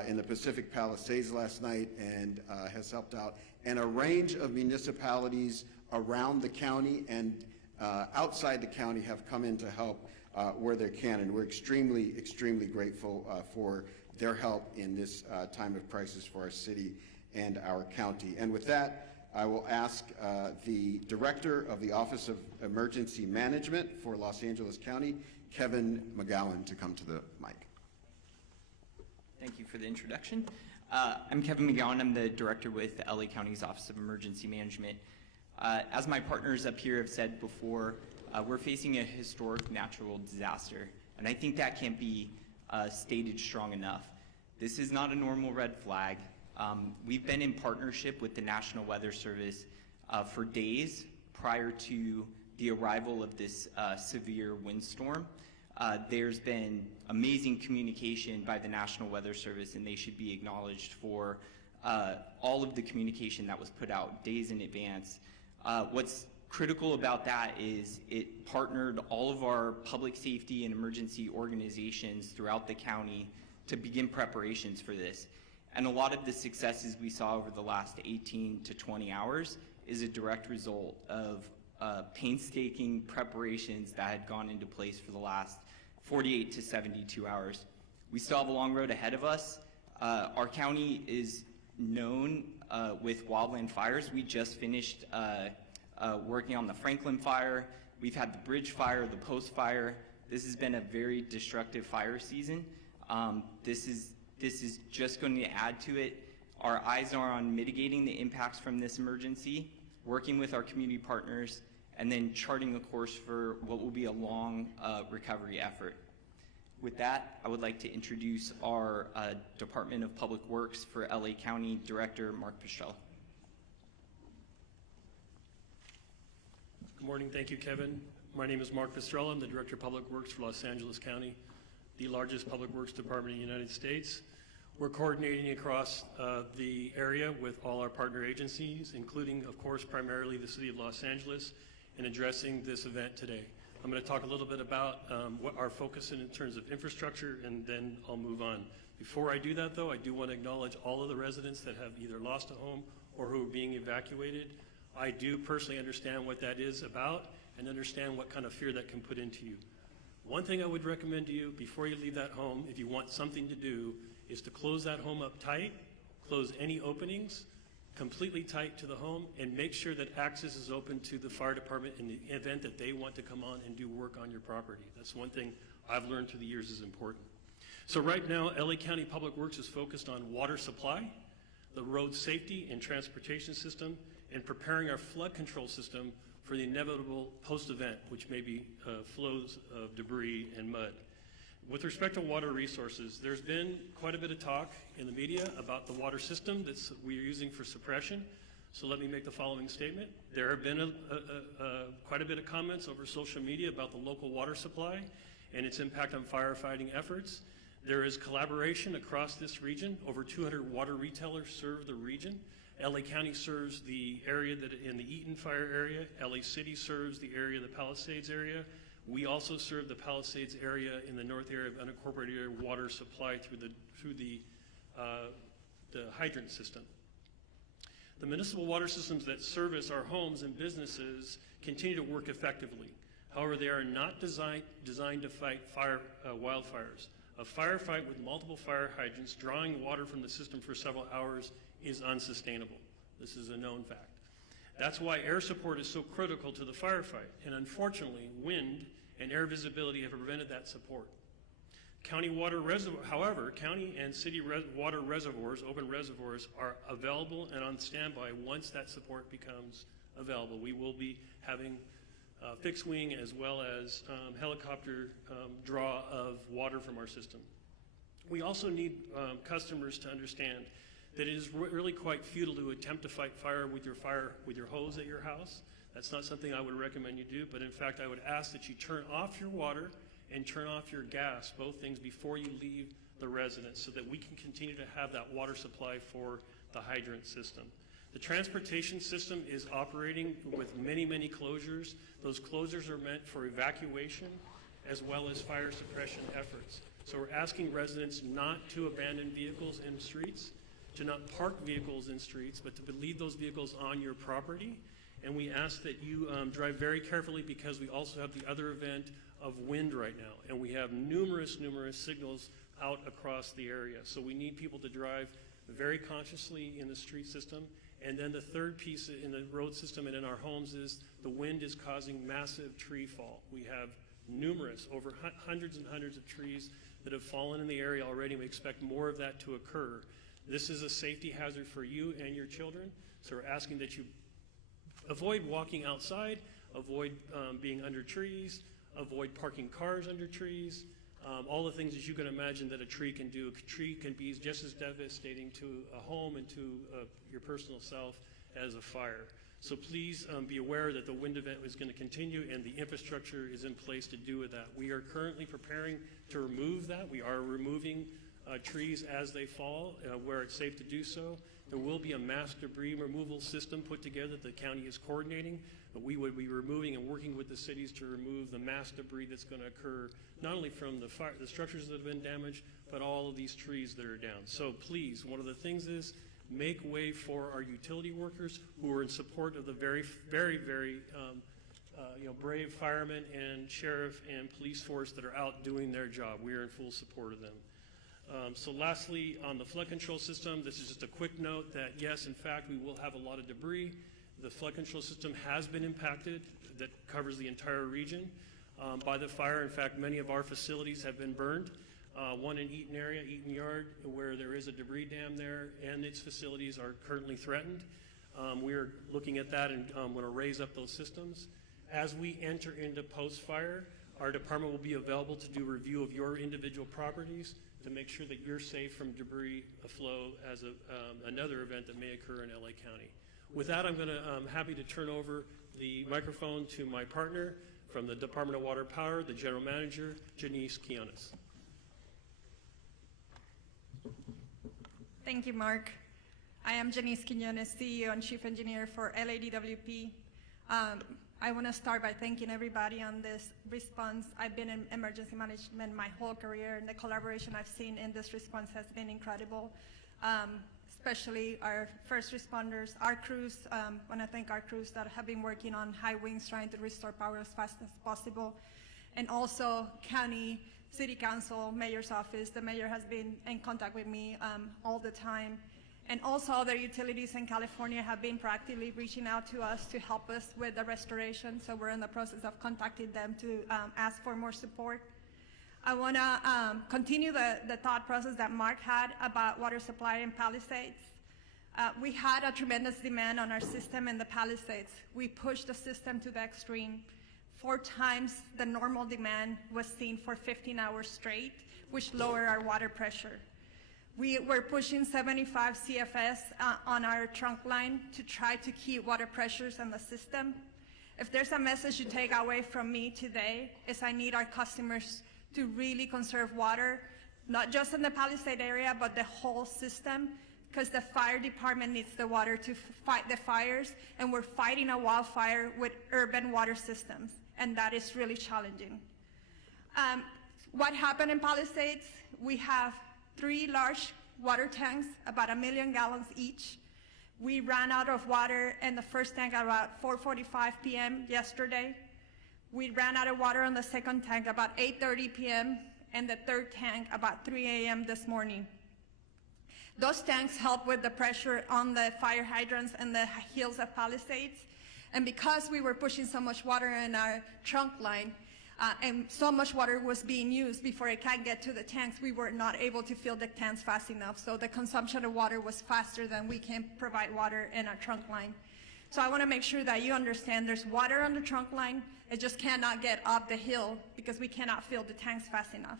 in the Pacific Palisades last night and has helped out. And a range of municipalities around the county and outside the county have come in to help where they can. And we're extremely, extremely grateful for their help in this time of crisis for our city and our county. And with that, I will ask the Director of the Office of Emergency Management for Los Angeles County, Kevin McGowan, to come to the mic. Thank you for the introduction. I'm Kevin McGowan. I'm the director with LA County's Office of Emergency Management. As my partners up here have said before, we're facing a historic natural disaster, and I think that can't be stated strong enough. This is not a normal red flag. We've been in partnership with the National Weather Service for days prior to the arrival of this severe windstorm. There's been amazing communication by the National Weather Service, and they should be acknowledged for all of the communication that was put out days in advance. What's critical about that is it partnered all of our public safety and emergency organizations throughout the county to begin preparations for this. And a lot of the successes we saw over the last 18 to 20 hours is a direct result of painstaking preparations that had gone into place for the last 48 to 72 hours. We still have a long road ahead of us. Our county is known with wildland fires. We just finished working on the Franklin fire. We've had the Bridge fire, the Post fire. This has been a very destructive fire season. This is just going to add to it. Our eyes are on mitigating the impacts from this emergency, working with our community partners, and then charting a course for what will be a long recovery effort. With that, I would like to introduce our Department of Public Works for LA County Director, Mark Pistrella. Good morning. Thank you, Kevin. My name is Mark Pistrella. I'm the Director of Public Works for Los Angeles County, the largest public works department in the United States. We're coordinating across the area with all our partner agencies, including, of course, primarily the City of Los Angeles, in addressing this event today. I'm going to talk a little bit about what our focus in terms of infrastructure, and then I'll move on. Before I do that, though, I do want to acknowledge all of the residents that have either lost a home or who are being evacuated. I do personally understand what that is about and understand what kind of fear that can put into you. One thing I would recommend to you before you leave that home, if you want something to do, is to close that home up tight, close any openings, completely tight to the home, and make sure that access is open to the fire department in the event that they want to come on and do work on your property. That's one thing I've learned through the years is important. So right now, LA County Public Works is focused on water supply, the road safety and transportation system, and preparing our flood control system for the inevitable post-event, which may be flows of debris and mud. With respect to water resources, there's been quite a bit of talk in the media about the water system that we're using for suppression. So let me make the following statement. There have been quite a bit of comments over social media about the local water supply and its impact on firefighting efforts. There is collaboration across this region. Over 200 water retailers serve the region. LA County serves the area that in the Eaton fire area. LA City serves the area of the Palisades area. We also serve the Palisades area in the north area of unincorporated area water supply through the hydrant system. The municipal water systems that service our homes and businesses continue to work effectively. However, they are not designed to fight wildfires. A firefight with multiple fire hydrants drawing water from the system for several hours is unsustainable. This is a known fact. That's why air support is so critical to the firefight, and unfortunately, wind and air visibility have prevented that support. However, county and city water reservoirs, open reservoirs, are available and on standby once that support becomes available. We will be having fixed wing as well as helicopter draw of water from our system. We also need customers to understand that it is really quite futile to attempt to fight fire with your hose at your house. That's not something I would recommend you do, but in fact I would ask that you turn off your water and turn off your gas, both things, before you leave the residence so that we can continue to have that water supply for the hydrant system. The transportation system is operating with many, many closures. Those closures are meant for evacuation as well as fire suppression efforts. So we're asking residents not to abandon vehicles in streets, to not park vehicles in streets, but to leave those vehicles on your property. And we ask that you drive very carefully because we also have the other event of wind right now. And we have numerous signals out across the area. So we need people to drive very consciously in the street system. And then the third piece in the road system and in our homes is the wind is causing massive tree fall. We have numerous, over hundreds and hundreds of trees that have fallen in the area already. We expect more of that to occur. This is a safety hazard for you and your children, so we're asking that you avoid walking outside, avoid being under trees, avoid parking cars under trees, all the things that you can imagine that a tree can do. A tree can be just as devastating to a home and to your personal self as a fire. So please be aware that the wind event is going to continue and the infrastructure is in place to do with that. We are currently preparing to remove that. We are removing trees as they fall where it's safe to do so. There will be a mass debris removal system put together that the county is coordinating, but we would be removing and working with the cities to remove the mass debris that's going to occur not only from the structures that have been damaged, but all of these trees that are down. So please, one of the things is make way for our utility workers who are in support of the very brave firemen and sheriff and police force that are out doing their job. We are in full support of them. So lastly, on the flood control system, this is just a quick note that yes, in fact, we will have a lot of debris. The flood control system has been impacted, that covers the entire region by the fire. In fact, many of our facilities have been burned. One in Eaton area, Eaton Yard, where there is a debris dam there, and its facilities are currently threatened. We are looking at that and want to raise up those systems. As we enter into post-fire, our department will be available to do review of your individual properties to make sure that you're safe from debris flow as another event that may occur in LA County. With that, I'm happy to turn over the microphone to my partner from the Department of Water Power, the General Manager, Janice Quiones. Thank you, Mark. I am Janice Quinones, CEO and Chief Engineer for LADWP. I want to start by thanking everybody on this response. I've been in emergency management my whole career, and the collaboration I've seen in this response has been incredible, especially our first responders, our crews. I want to thank our crews that have been working on high winds trying to restore power as fast as possible, and also county, city council, mayor's office. The mayor has been in contact with me all the time. And also other utilities in California have been proactively reaching out to us to help us with the restoration. So we're in the process of contacting them to ask for more support. I want to continue the thought process that Mark had about water supply in Palisades. We had a tremendous demand on our system in the Palisades. We pushed the system to the extreme. 4 times the normal demand was seen for 15 hours straight, which lowered our water pressure. We were pushing 75 CFS on our trunk line to try to keep water pressures in the system. If there's a message you take away from me today, is I need our customers to really conserve water, not just in the Palisade area, but the whole system, because the fire department needs the water to fight the fires, and we're fighting a wildfire with urban water systems, and that is really challenging. What happened in Palisades? We have 3 large water tanks, about 1 million gallons each. We ran out of water in the first tank at about 4:45 p.m. yesterday. We ran out of water on the second tank about 8:30 p.m. and the third tank about 3 a.m. this morning. Those tanks help with the pressure on the fire hydrants and the hills of Palisades. And because we were pushing so much water in our trunk line, and so much water was being used before it can get to the tanks, we were not able to fill the tanks fast enough. So the consumption of water was faster than we can provide water in our trunk line. So I want to make sure that you understand there's water on the trunk line. It just cannot get up the hill because we cannot fill the tanks fast enough.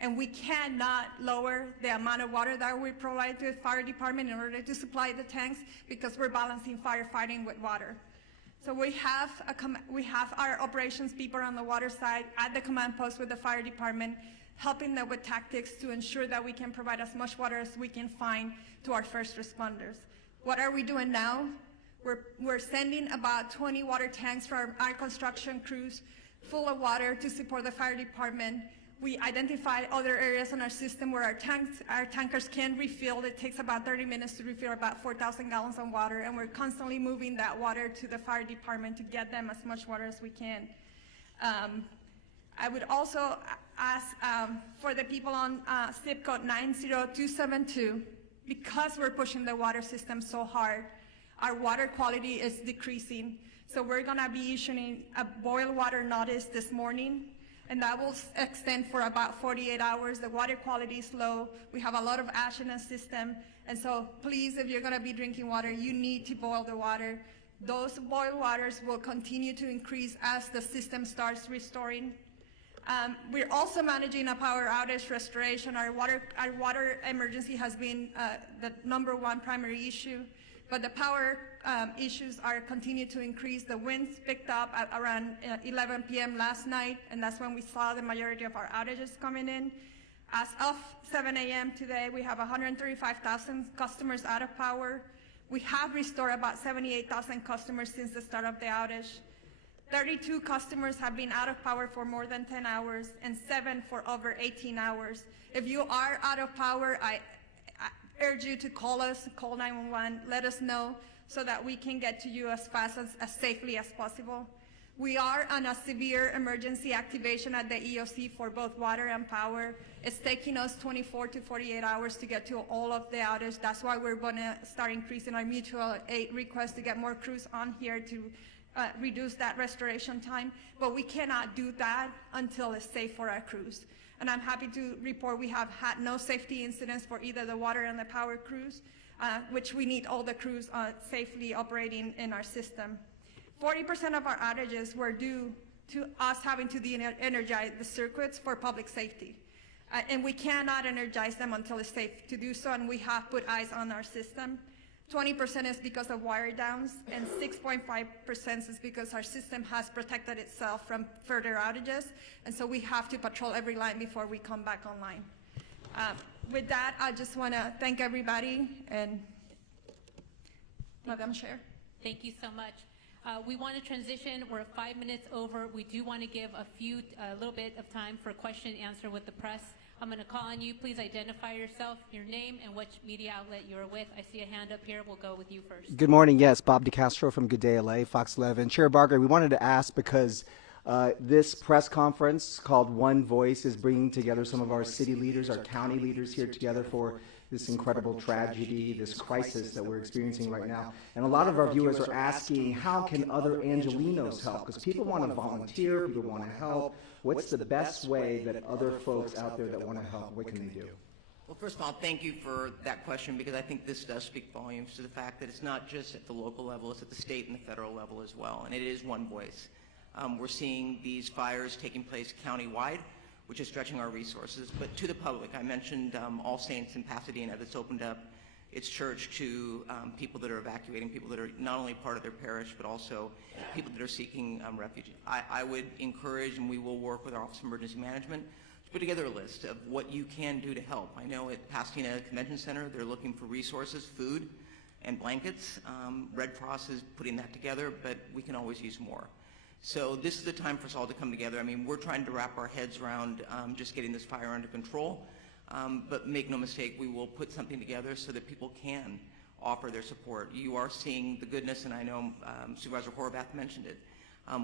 And we cannot lower the amount of water that we provide to the fire department in order to supply the tanks because we're balancing firefighting with water. So we have our operations people on the water side at the command post with the fire department, helping them with tactics to ensure that we can provide as much water as we can find to our first responders. What are we doing now? We're sending about 20 water tanks for our construction crews full of water to support the fire department. We identified other areas in our system where our tankers can refill. It takes about 30 minutes to refill about 4,000 gallons of water, and we're constantly moving that water to the fire department to get them as much water as we can. I would also ask for the people on zip code 90272, because we're pushing the water system so hard, our water quality is decreasing. So we're gonna be issuing a boil water notice this morning, and that will extend for about 48 hours. The water quality is low. We have a lot of ash in the system. And so please, if you're gonna be drinking water, you need to boil the water. Those boil waters will continue to increase as the system starts restoring. We're also managing a power outage restoration. Our water emergency has been the #1 primary issue, but the power issues are continue to increase. The winds picked up at around 11 p.m. last night, and that's when we saw the majority of our outages coming in. As of 7 a.m. today, we have 135,000 customers out of power. We have restored about 78,000 customers since the start of the outage. 32 customers have been out of power for more than 10 hours and 7 for over 18 hours. If you are out of power, I urge you to call us, call 911, let us know so that we can get to you as fast as safely as possible. We are on a severe emergency activation at the EOC for both water and power. It's taking us 24 to 48 hours to get to all of the outage. That's why we're gonna start increasing our mutual aid request to get more crews on here to reduce that restoration time. But we cannot do that until it's safe for our crews. And I'm happy to report we have had no safety incidents for either the water and the power crews, which we need all the crews safely operating in our system. 40% of our outages were due to us having to de-energize the circuits for public safety. And we cannot energize them until it's safe to do so, and we have put eyes on our system. 20% is because of wire downs, and 6.5% is because our system has protected itself from further outages, and so we have to patrol every line before we come back online. With that, I just want to thank everybody, and Madam Chair. Thank you so much. We want to transition. We're 5 minutes over. We do want to give a little bit of time for question and answer with the press. I'm going to call on you. Please identify yourself, your name, and which media outlet you're with. I see a hand up here. We'll go with you first. Good morning. Yes, Bob DeCastro from Good Day LA, Fox 11. Chair Barker, we wanted to ask because this press conference called One Voice is bringing together some of our city leaders, our county leaders here together for this incredible tragedy, this crisis that we're experiencing right now. And a lot of our viewers are asking, how can other Angelenos help? Because people want to volunteer, people want to help. What's the best way that other folks out there that want to help, what can they do? Well, first of all, thank you for that question, because I think this does speak volumes to the fact that it's not just at the local level, it's at the state and the federal level as well, and it is one voice. We're seeing these fires taking place countywide, which is stretching our resources. But to the public, I mentioned All Saints in Pasadena that's opened up its church to people that are evacuating, people that are not only part of their parish, but also people that are seeking refuge. I would encourage, and we will work with our Office of Emergency Management, to put together a list of what you can do to help. I know at Pasadena Convention Center, they're looking for resources, food, and blankets. Red Cross is putting that together, but we can always use more. So this is the time for us all to come together. I mean, we're trying to wrap our heads around just getting this fire under control, but make no mistake, we will put something together so that people can offer their support. You are seeing the goodness, and I know Supervisor Horvath mentioned it.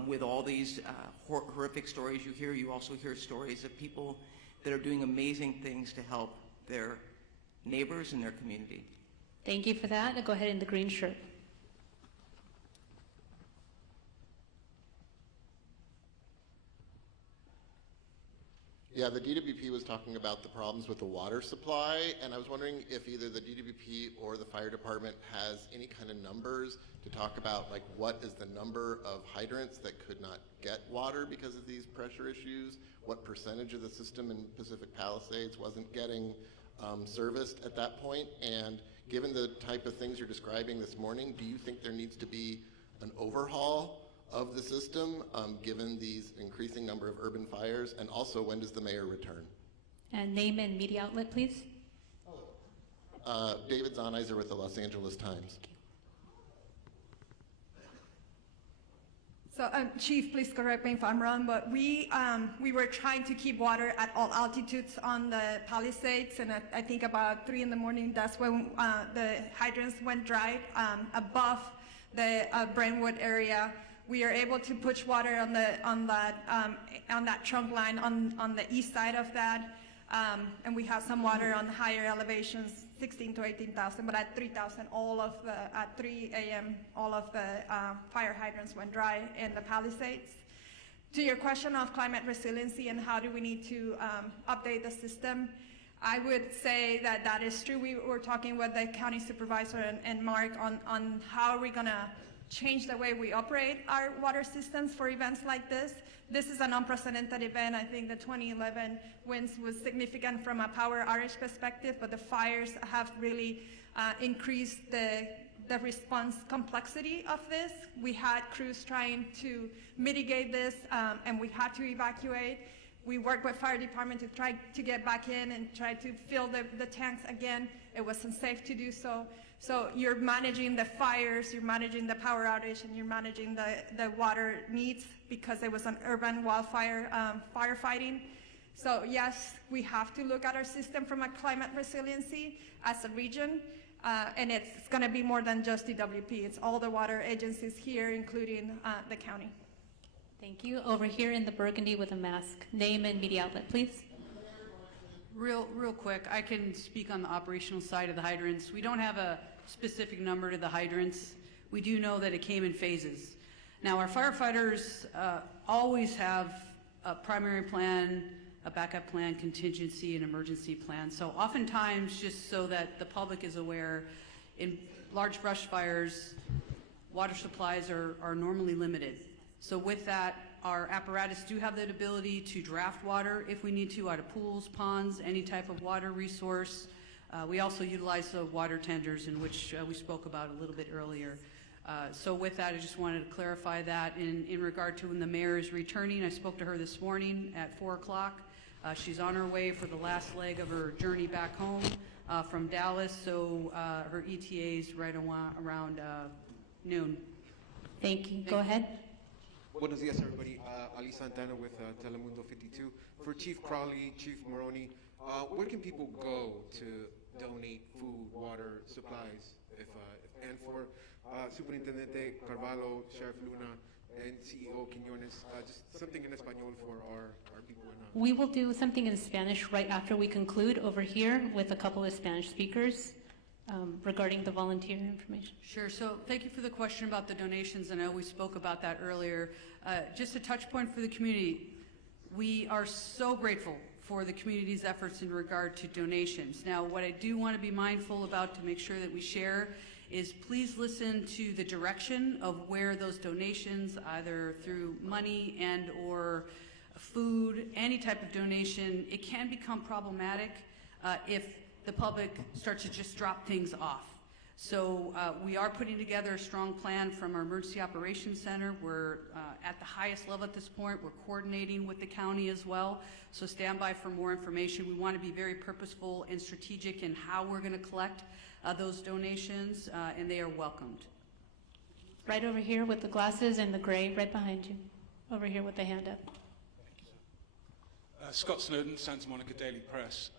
With all these horrific stories you hear, you also hear stories of people that are doing amazing things to help their neighbors and their community. Thank you for that. I'll go ahead in the green shirt. Yeah, the DWP was talking about the problems with the water supply, and I was wondering if either the DWP or the fire department has any kind of numbers to talk about, like what is the number of hydrants that could not get water because of these pressure issues, what percentage of the system in Pacific Palisades wasn't getting serviced at that point, and given the type of things you're describing this morning, do you think there needs to be an overhaul of the system, given these increasing number of urban fires? And also, when does the mayor return? And name and media outlet, please. David Zahnizer with the Los Angeles Times. So, Chief, please correct me if I'm wrong, but we were trying to keep water at all altitudes on the Palisades, and I think about 3 in the morning, that's when the hydrants went dry above the Brentwood area. We are able to push water on that trunk line on the east side of that, and we have some water on the higher elevations 16 to 18,000, but at 3,000, at 3 a.m., all of the fire hydrants went dry in the Palisades. To your question of climate resiliency and how do we need to update the system, I would say that that is true. We were talking with the county supervisor and Mark on how are we going to change the way we operate our water systems for events like this. This is an unprecedented event. I think the 2011 winds was significant from a power outage perspective, but the fires have really increased the response complexity of this. We had crews trying to mitigate this, and we had to evacuate. We worked with fire department to try to get back in and try to fill the tanks again. It was unsafe to do so. So you're managing the fires, you're managing the power outage, and you're managing the water needs because it was an urban wildfire firefighting. So yes, we have to look at our system from a climate resiliency as a region, and it's going to be more than just DWP. It's all the water agencies here, including the county. Thank you. Over here in the burgundy with a mask. Name and media outlet, please. Real quick, I can speak on the operational side of the hydrants. We don't have a specific number to the hydrants. We do know that it came in phases. Now, our firefighters always have a primary plan, a backup plan, contingency, and emergency plan. So oftentimes, just so that the public is aware, in large brush fires, water supplies are normally limited. So with that, our apparatus do have the ability to draft water if we need to out of pools, ponds, any type of water resource. We also utilize the water tenders, in which we spoke about a little bit earlier. So with that, I just wanted to clarify that in regard to when the mayor is returning. I spoke to her this morning at 4 o'clock. She's on her way for the last leg of her journey back home from Dallas, so her ETA is right around noon. Thank you. Go ahead. Buenos días, everybody. Ali Santana with Telemundo 52. For Chief Crowley, Chief Maroney, where can people go to donate food, water, supplies? And for Superintendente Carvalho, Sheriff Luna, and CEO Quiñones, just something in Espanol for our people. We will do something in Spanish right after we conclude over here with a couple of Spanish speakers regarding the volunteer information. Sure. So thank you for the question about the donations. I know we spoke about that earlier. Just a touch point for the community. We are so grateful for the community's efforts in regard to donations. Now, what I do want to be mindful about to make sure that we share is please listen to the direction of where those donations, either through money and or food, any type of donation, it can become problematic if the public starts to just drop things off. So we are putting together a strong plan from our Emergency Operations Center. We're at the highest level at this point. We're coordinating with the county as well. So stand by for more information. We want to be very purposeful and strategic in how we're going to collect those donations, and they are welcomed. Right over here with the glasses and the gray, right behind you. Over here with the hand up. Scott Snowden, Santa Monica Daily Press.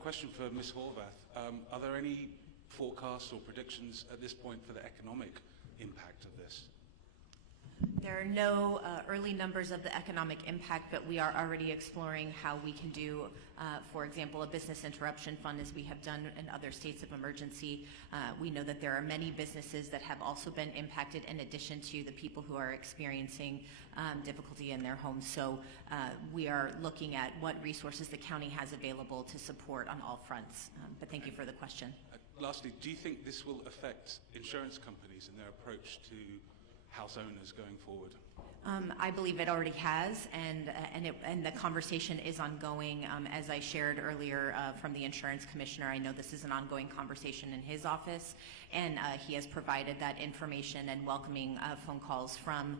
Question for Ms. Horvath. Are there any forecasts or predictions at this point for the economic impact of this? There are no early numbers of the economic impact, but we are already exploring how we can do, for example, a business interruption fund, as we have done in other states of emergency. We know that there are many businesses that have also been impacted, in addition to the people who are experiencing difficulty in their homes. So we are looking at what resources the county has available to support on all fronts. But thank you for the question. Lastly, do you think this will affect insurance companies and their approach to house owners going forward? I believe it already has, and the conversation is ongoing. As I shared earlier from the insurance commissioner, I know this is an ongoing conversation in his office, and he has provided that information and welcoming phone calls from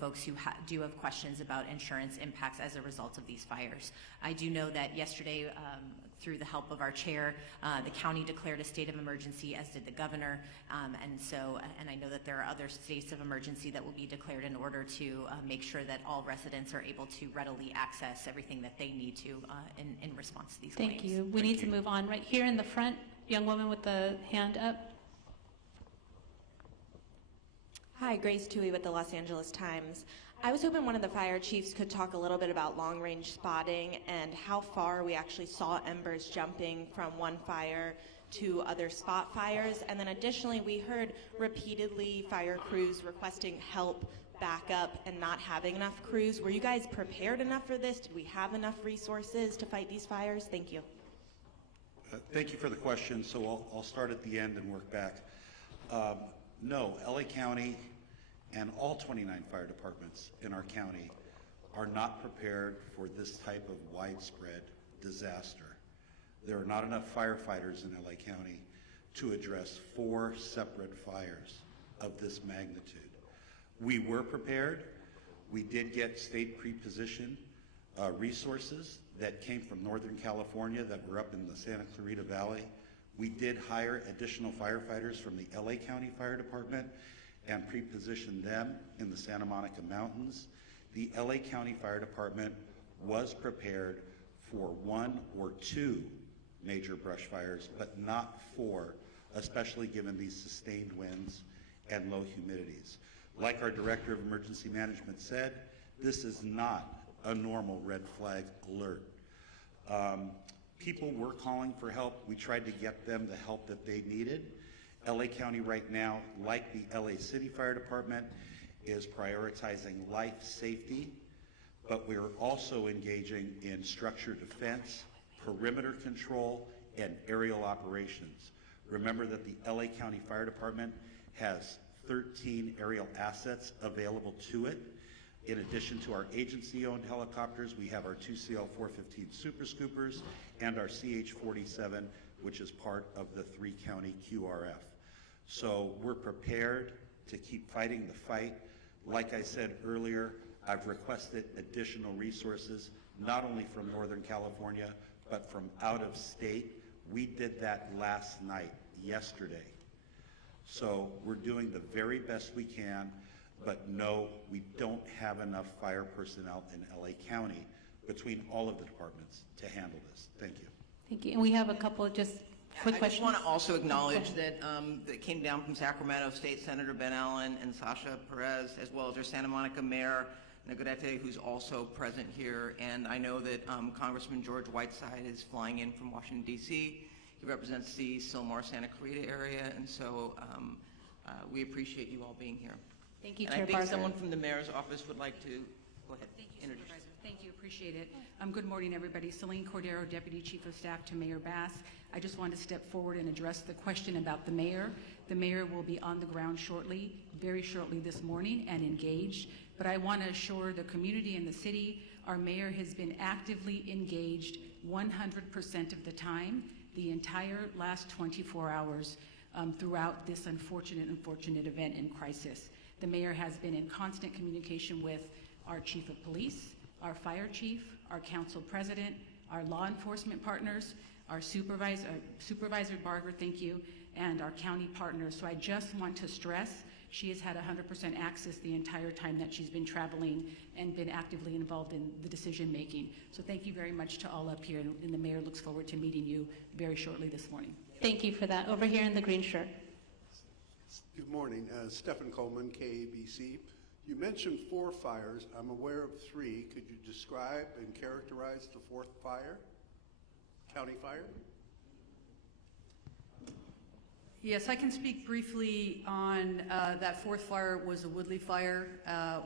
folks who do have questions about insurance impacts as a result of these fires. I do know that yesterday, through the help of our chair, the county declared a state of emergency, as did the governor, and I know that there are other states of emergency that will be declared in order to make sure that all residents are able to readily access everything that they need to in response to these claims. Thank you. We need to move on. Right here in the front, young woman with the hand up. Hi, Grace Tui with the Los Angeles Times. I was hoping one of the fire chiefs could talk a little bit about long-range spotting and how far we actually saw embers jumping from one fire to other spot fires. And then additionally, we heard repeatedly fire crews requesting help, backup, and not having enough crews. Were you guys prepared enough for this? Did we have enough resources to fight these fires? Thank you. Thank you for the question. So I'll start at the end and work back. No, LA County and all 29 fire departments in our county are not prepared for this type of widespread disaster. There are not enough firefighters in LA County to address 4 separate fires of this magnitude. We were prepared. We did get state pre-position resources that came from Northern California that were up in the Santa Clarita Valley. We did hire additional firefighters from the LA County Fire Department and pre-positioned them in the Santa Monica Mountains. The LA County Fire Department was prepared for 1 or 2 major brush fires, but not 4, especially given these sustained winds and low humidities. Like our Director of Emergency Management said, this is not a normal red flag alert. People were calling for help. We tried to get them the help that they needed. LA County right now, like the LA City Fire Department, is prioritizing life safety, but we are also engaging in structure defense, perimeter control, and aerial operations. Remember that the LA County Fire Department has 13 aerial assets available to it. In addition to our agency-owned helicopters, we have our 2 CL-415 Super Scoopers and our CH-47, which is part of the 3-county QRF. So we're prepared to keep fighting the fight. Like I said earlier, I've requested additional resources, not only from Northern California, but from out of state. We did that last night, yesterday. So we're doing the very best we can, but no, we don't have enough fire personnel in LA County between all of the departments to handle this. Thank you. Thank you. And we have a couple of just quick questions. I just want to also acknowledge that that came down from Sacramento State Senator Ben Allen and Sasha Perez, as well as our Santa Monica Mayor Negrete, who's also present here. And I know that Congressman George Whiteside is flying in from Washington, D.C. He represents the Sylmar Santa Clarita area, and so we appreciate you all being here. Thank you, and Chair I think Barker. someone from the mayor's office would like to go ahead. Thank you, Supervisor. Thank you, appreciate it. Good morning, everybody. Celine Cordero, Deputy Chief of Staff to Mayor Bass. I just wanted to step forward and address the question about the mayor. The mayor will be on the ground shortly, very shortly this morning, and engaged. But I want to assure the community and the city, our mayor has been actively engaged 100% of the time, the entire last 24 hours throughout this unfortunate event and crisis. The mayor has been in constant communication with our chief of police, our fire chief, our council president, our law enforcement partners, our Supervisor Barger, thank you, and our county partners. So I just want to stress she has had 100% access the entire time that she's been traveling and been actively involved in the decision making. So thank you very much to all up here, and the mayor looks forward to meeting you very shortly this morning. Thank you for that. Over here in the green shirt. Good morning. Stephen Coleman, KABC. You mentioned 4 fires. I'm aware of 3. Could you describe and characterize the 4th fire? County fire? Yes, I can speak briefly on that 4th fire was a Woodley fire,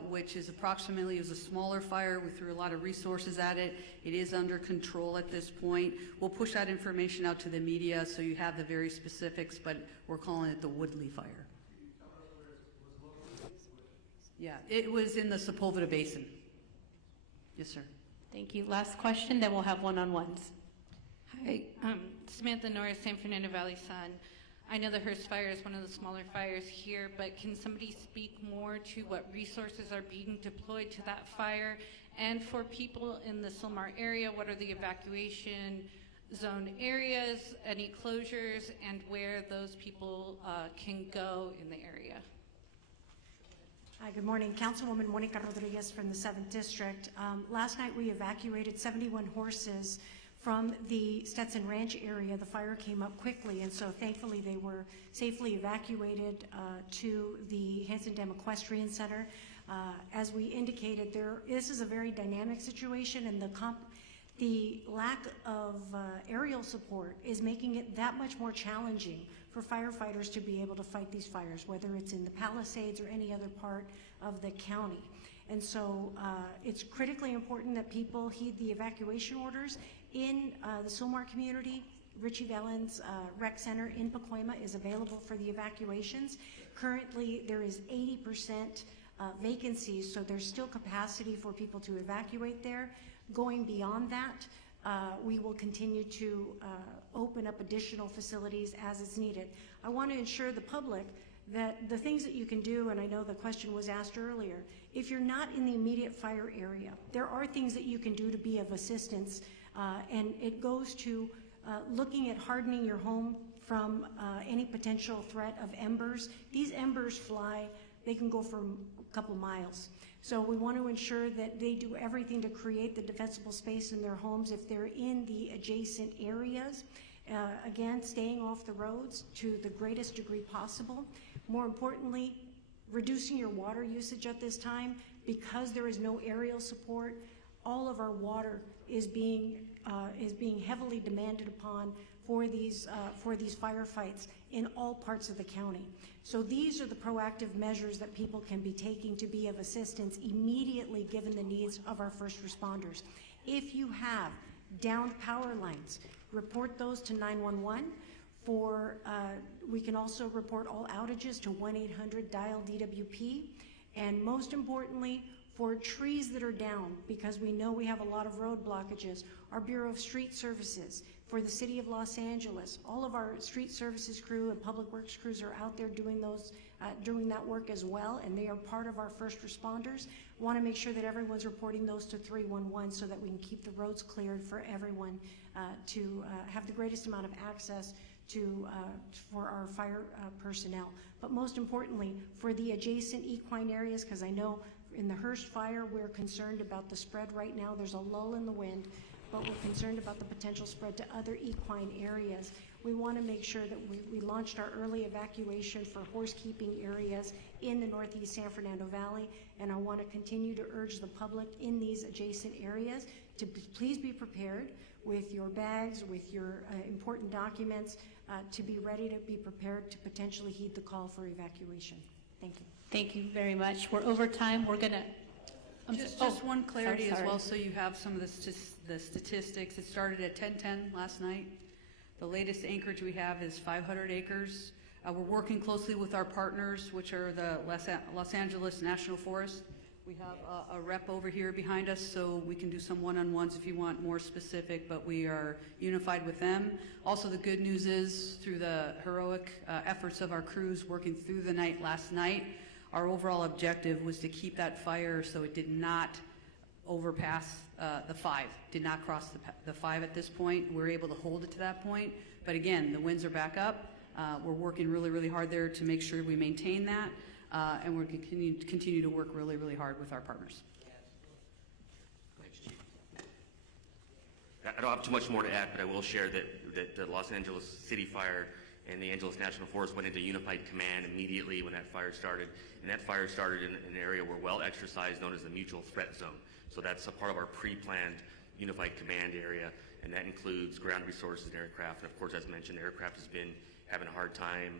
which is approximately, it was a smaller fire. We threw a lot of resources at it. It is under control at this point. We'll push that information out to the media so you have the very specifics, but we're calling it the Woodley fire. Yeah, it was in the Sepulveda Basin. Yes, sir. Thank you. Last question, then we'll have one-on-ones. Hi, Samantha Norris, San Fernando Valley Sun. I know the Hearst fire is one of the smaller fires here, but can somebody speak more to what resources are being deployed to that fire? And for people in the Sylmar area, what are the evacuation zone areas, any closures, and where those people can go in the area? Hi, good morning. Councilwoman Monica Rodriguez from the 7th District. Last night we evacuated 71 horses from the Stetson Ranch area. The fire came up quickly, and so thankfully they were safely evacuated to the Hanson Dam Equestrian Center. As we indicated, this is a very dynamic situation, and The lack of aerial support is making it that much more challenging for firefighters to be able to fight these fires, whether it's in the Palisades or any other part of the county. And so it's critically important that people heed the evacuation orders. In the Sylmar community, Richie Valens Rec Center in Pacoima is available for the evacuations. Currently, there is 80% vacancies, so there's still capacity for people to evacuate there. Going beyond that, we will continue to open up additional facilities as it's needed. I want to ensure the public that the things that you can do, and I know the question was asked earlier, if you're not in the immediate fire area, there are things that you can do to be of assistance, and it goes to looking at hardening your home from any potential threat of embers. These embers fly, they can go for a couple miles. So we want to ensure that they do everything to create the defensible space in their homes if they're in the adjacent areas. Again, staying off the roads to the greatest degree possible. More importantly, reducing your water usage at this time. Because there is no aerial support, all of our water is being heavily demanded upon for these firefights in all parts of the county. So these are the proactive measures that people can be taking to be of assistance immediately given the needs of our first responders. If you have downed power lines, report those to 911. We can also report all outages to 1-800-DIAL-DWP. And most importantly, for trees that are down, because we know we have a lot of road blockages, our Bureau of Street Services, for the City of Los Angeles, all of our street services crew and public works crews are out there doing that work as well, and they are part of our first responders. Want to make sure that everyone's reporting those to 311 so that we can keep the roads cleared for everyone to have the greatest amount of access for our fire personnel. But most importantly, for the adjacent equine areas, because I know in the Hearst fire, we're concerned about the spread right now. There's a lull in the wind, but we're concerned about the potential spread to other equine areas. We want to make sure that we launched our early evacuation for horse-keeping areas in the Northeast San Fernando Valley, and I want to continue to urge the public in these adjacent areas to please be prepared with your bags, with your important documents, to be ready to be prepared to potentially heed the call for evacuation. Thank you. Thank you very much. We're over time. We're going to... Just one clarity as well, so you have some of the statistics. It started at 1010 last night. The latest acreage we have is 500 acres. We're working closely with our partners, which are the Los Angeles National Forest. We have a rep over here behind us, so we can do some one-on-ones if you want more specific, but we are unified with them. Also, the good news is, through the heroic efforts of our crews working through the night last night, our overall objective was to keep that fire so it did not overpass the 5, did not cross the 5 at this point. We're able to hold it to that point. But again, the winds are back up. We're working really, really hard there to make sure we maintain that. And we're going to continue to work really, really hard with our partners. Thanks, Chief. I don't have too much more to add, but I will share that the Los Angeles City Fire and the Angeles National Forest went into unified command immediately when that fire started. And that fire started in an area we're well exercised, known as the mutual threat zone. So that's a part of our pre-planned unified command area, and that includes ground resources and aircraft. And of course, as mentioned, the aircraft has been having a hard time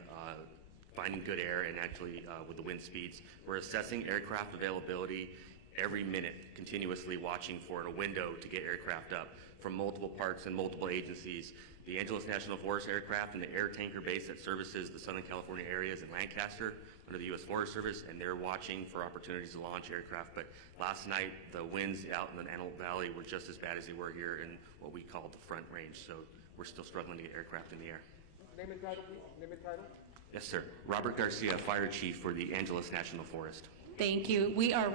finding good air, and actually with the wind speeds. We're assessing aircraft availability every minute, continuously watching for a window to get aircraft up from multiple parts and multiple agencies. The Angeles National Forest aircraft and the air tanker base that services the Southern California areas in Lancaster under the U.S. Forest Service, and they're watching for opportunities to launch aircraft. But last night, the winds out in the Antelope Valley were just as bad as they were here in what we call the Front Range. So we're still struggling to get aircraft in the air. Name and title, please. Name and title. Yes, sir. Robert Garcia, Fire Chief for the Angeles National Forest. Thank you. We are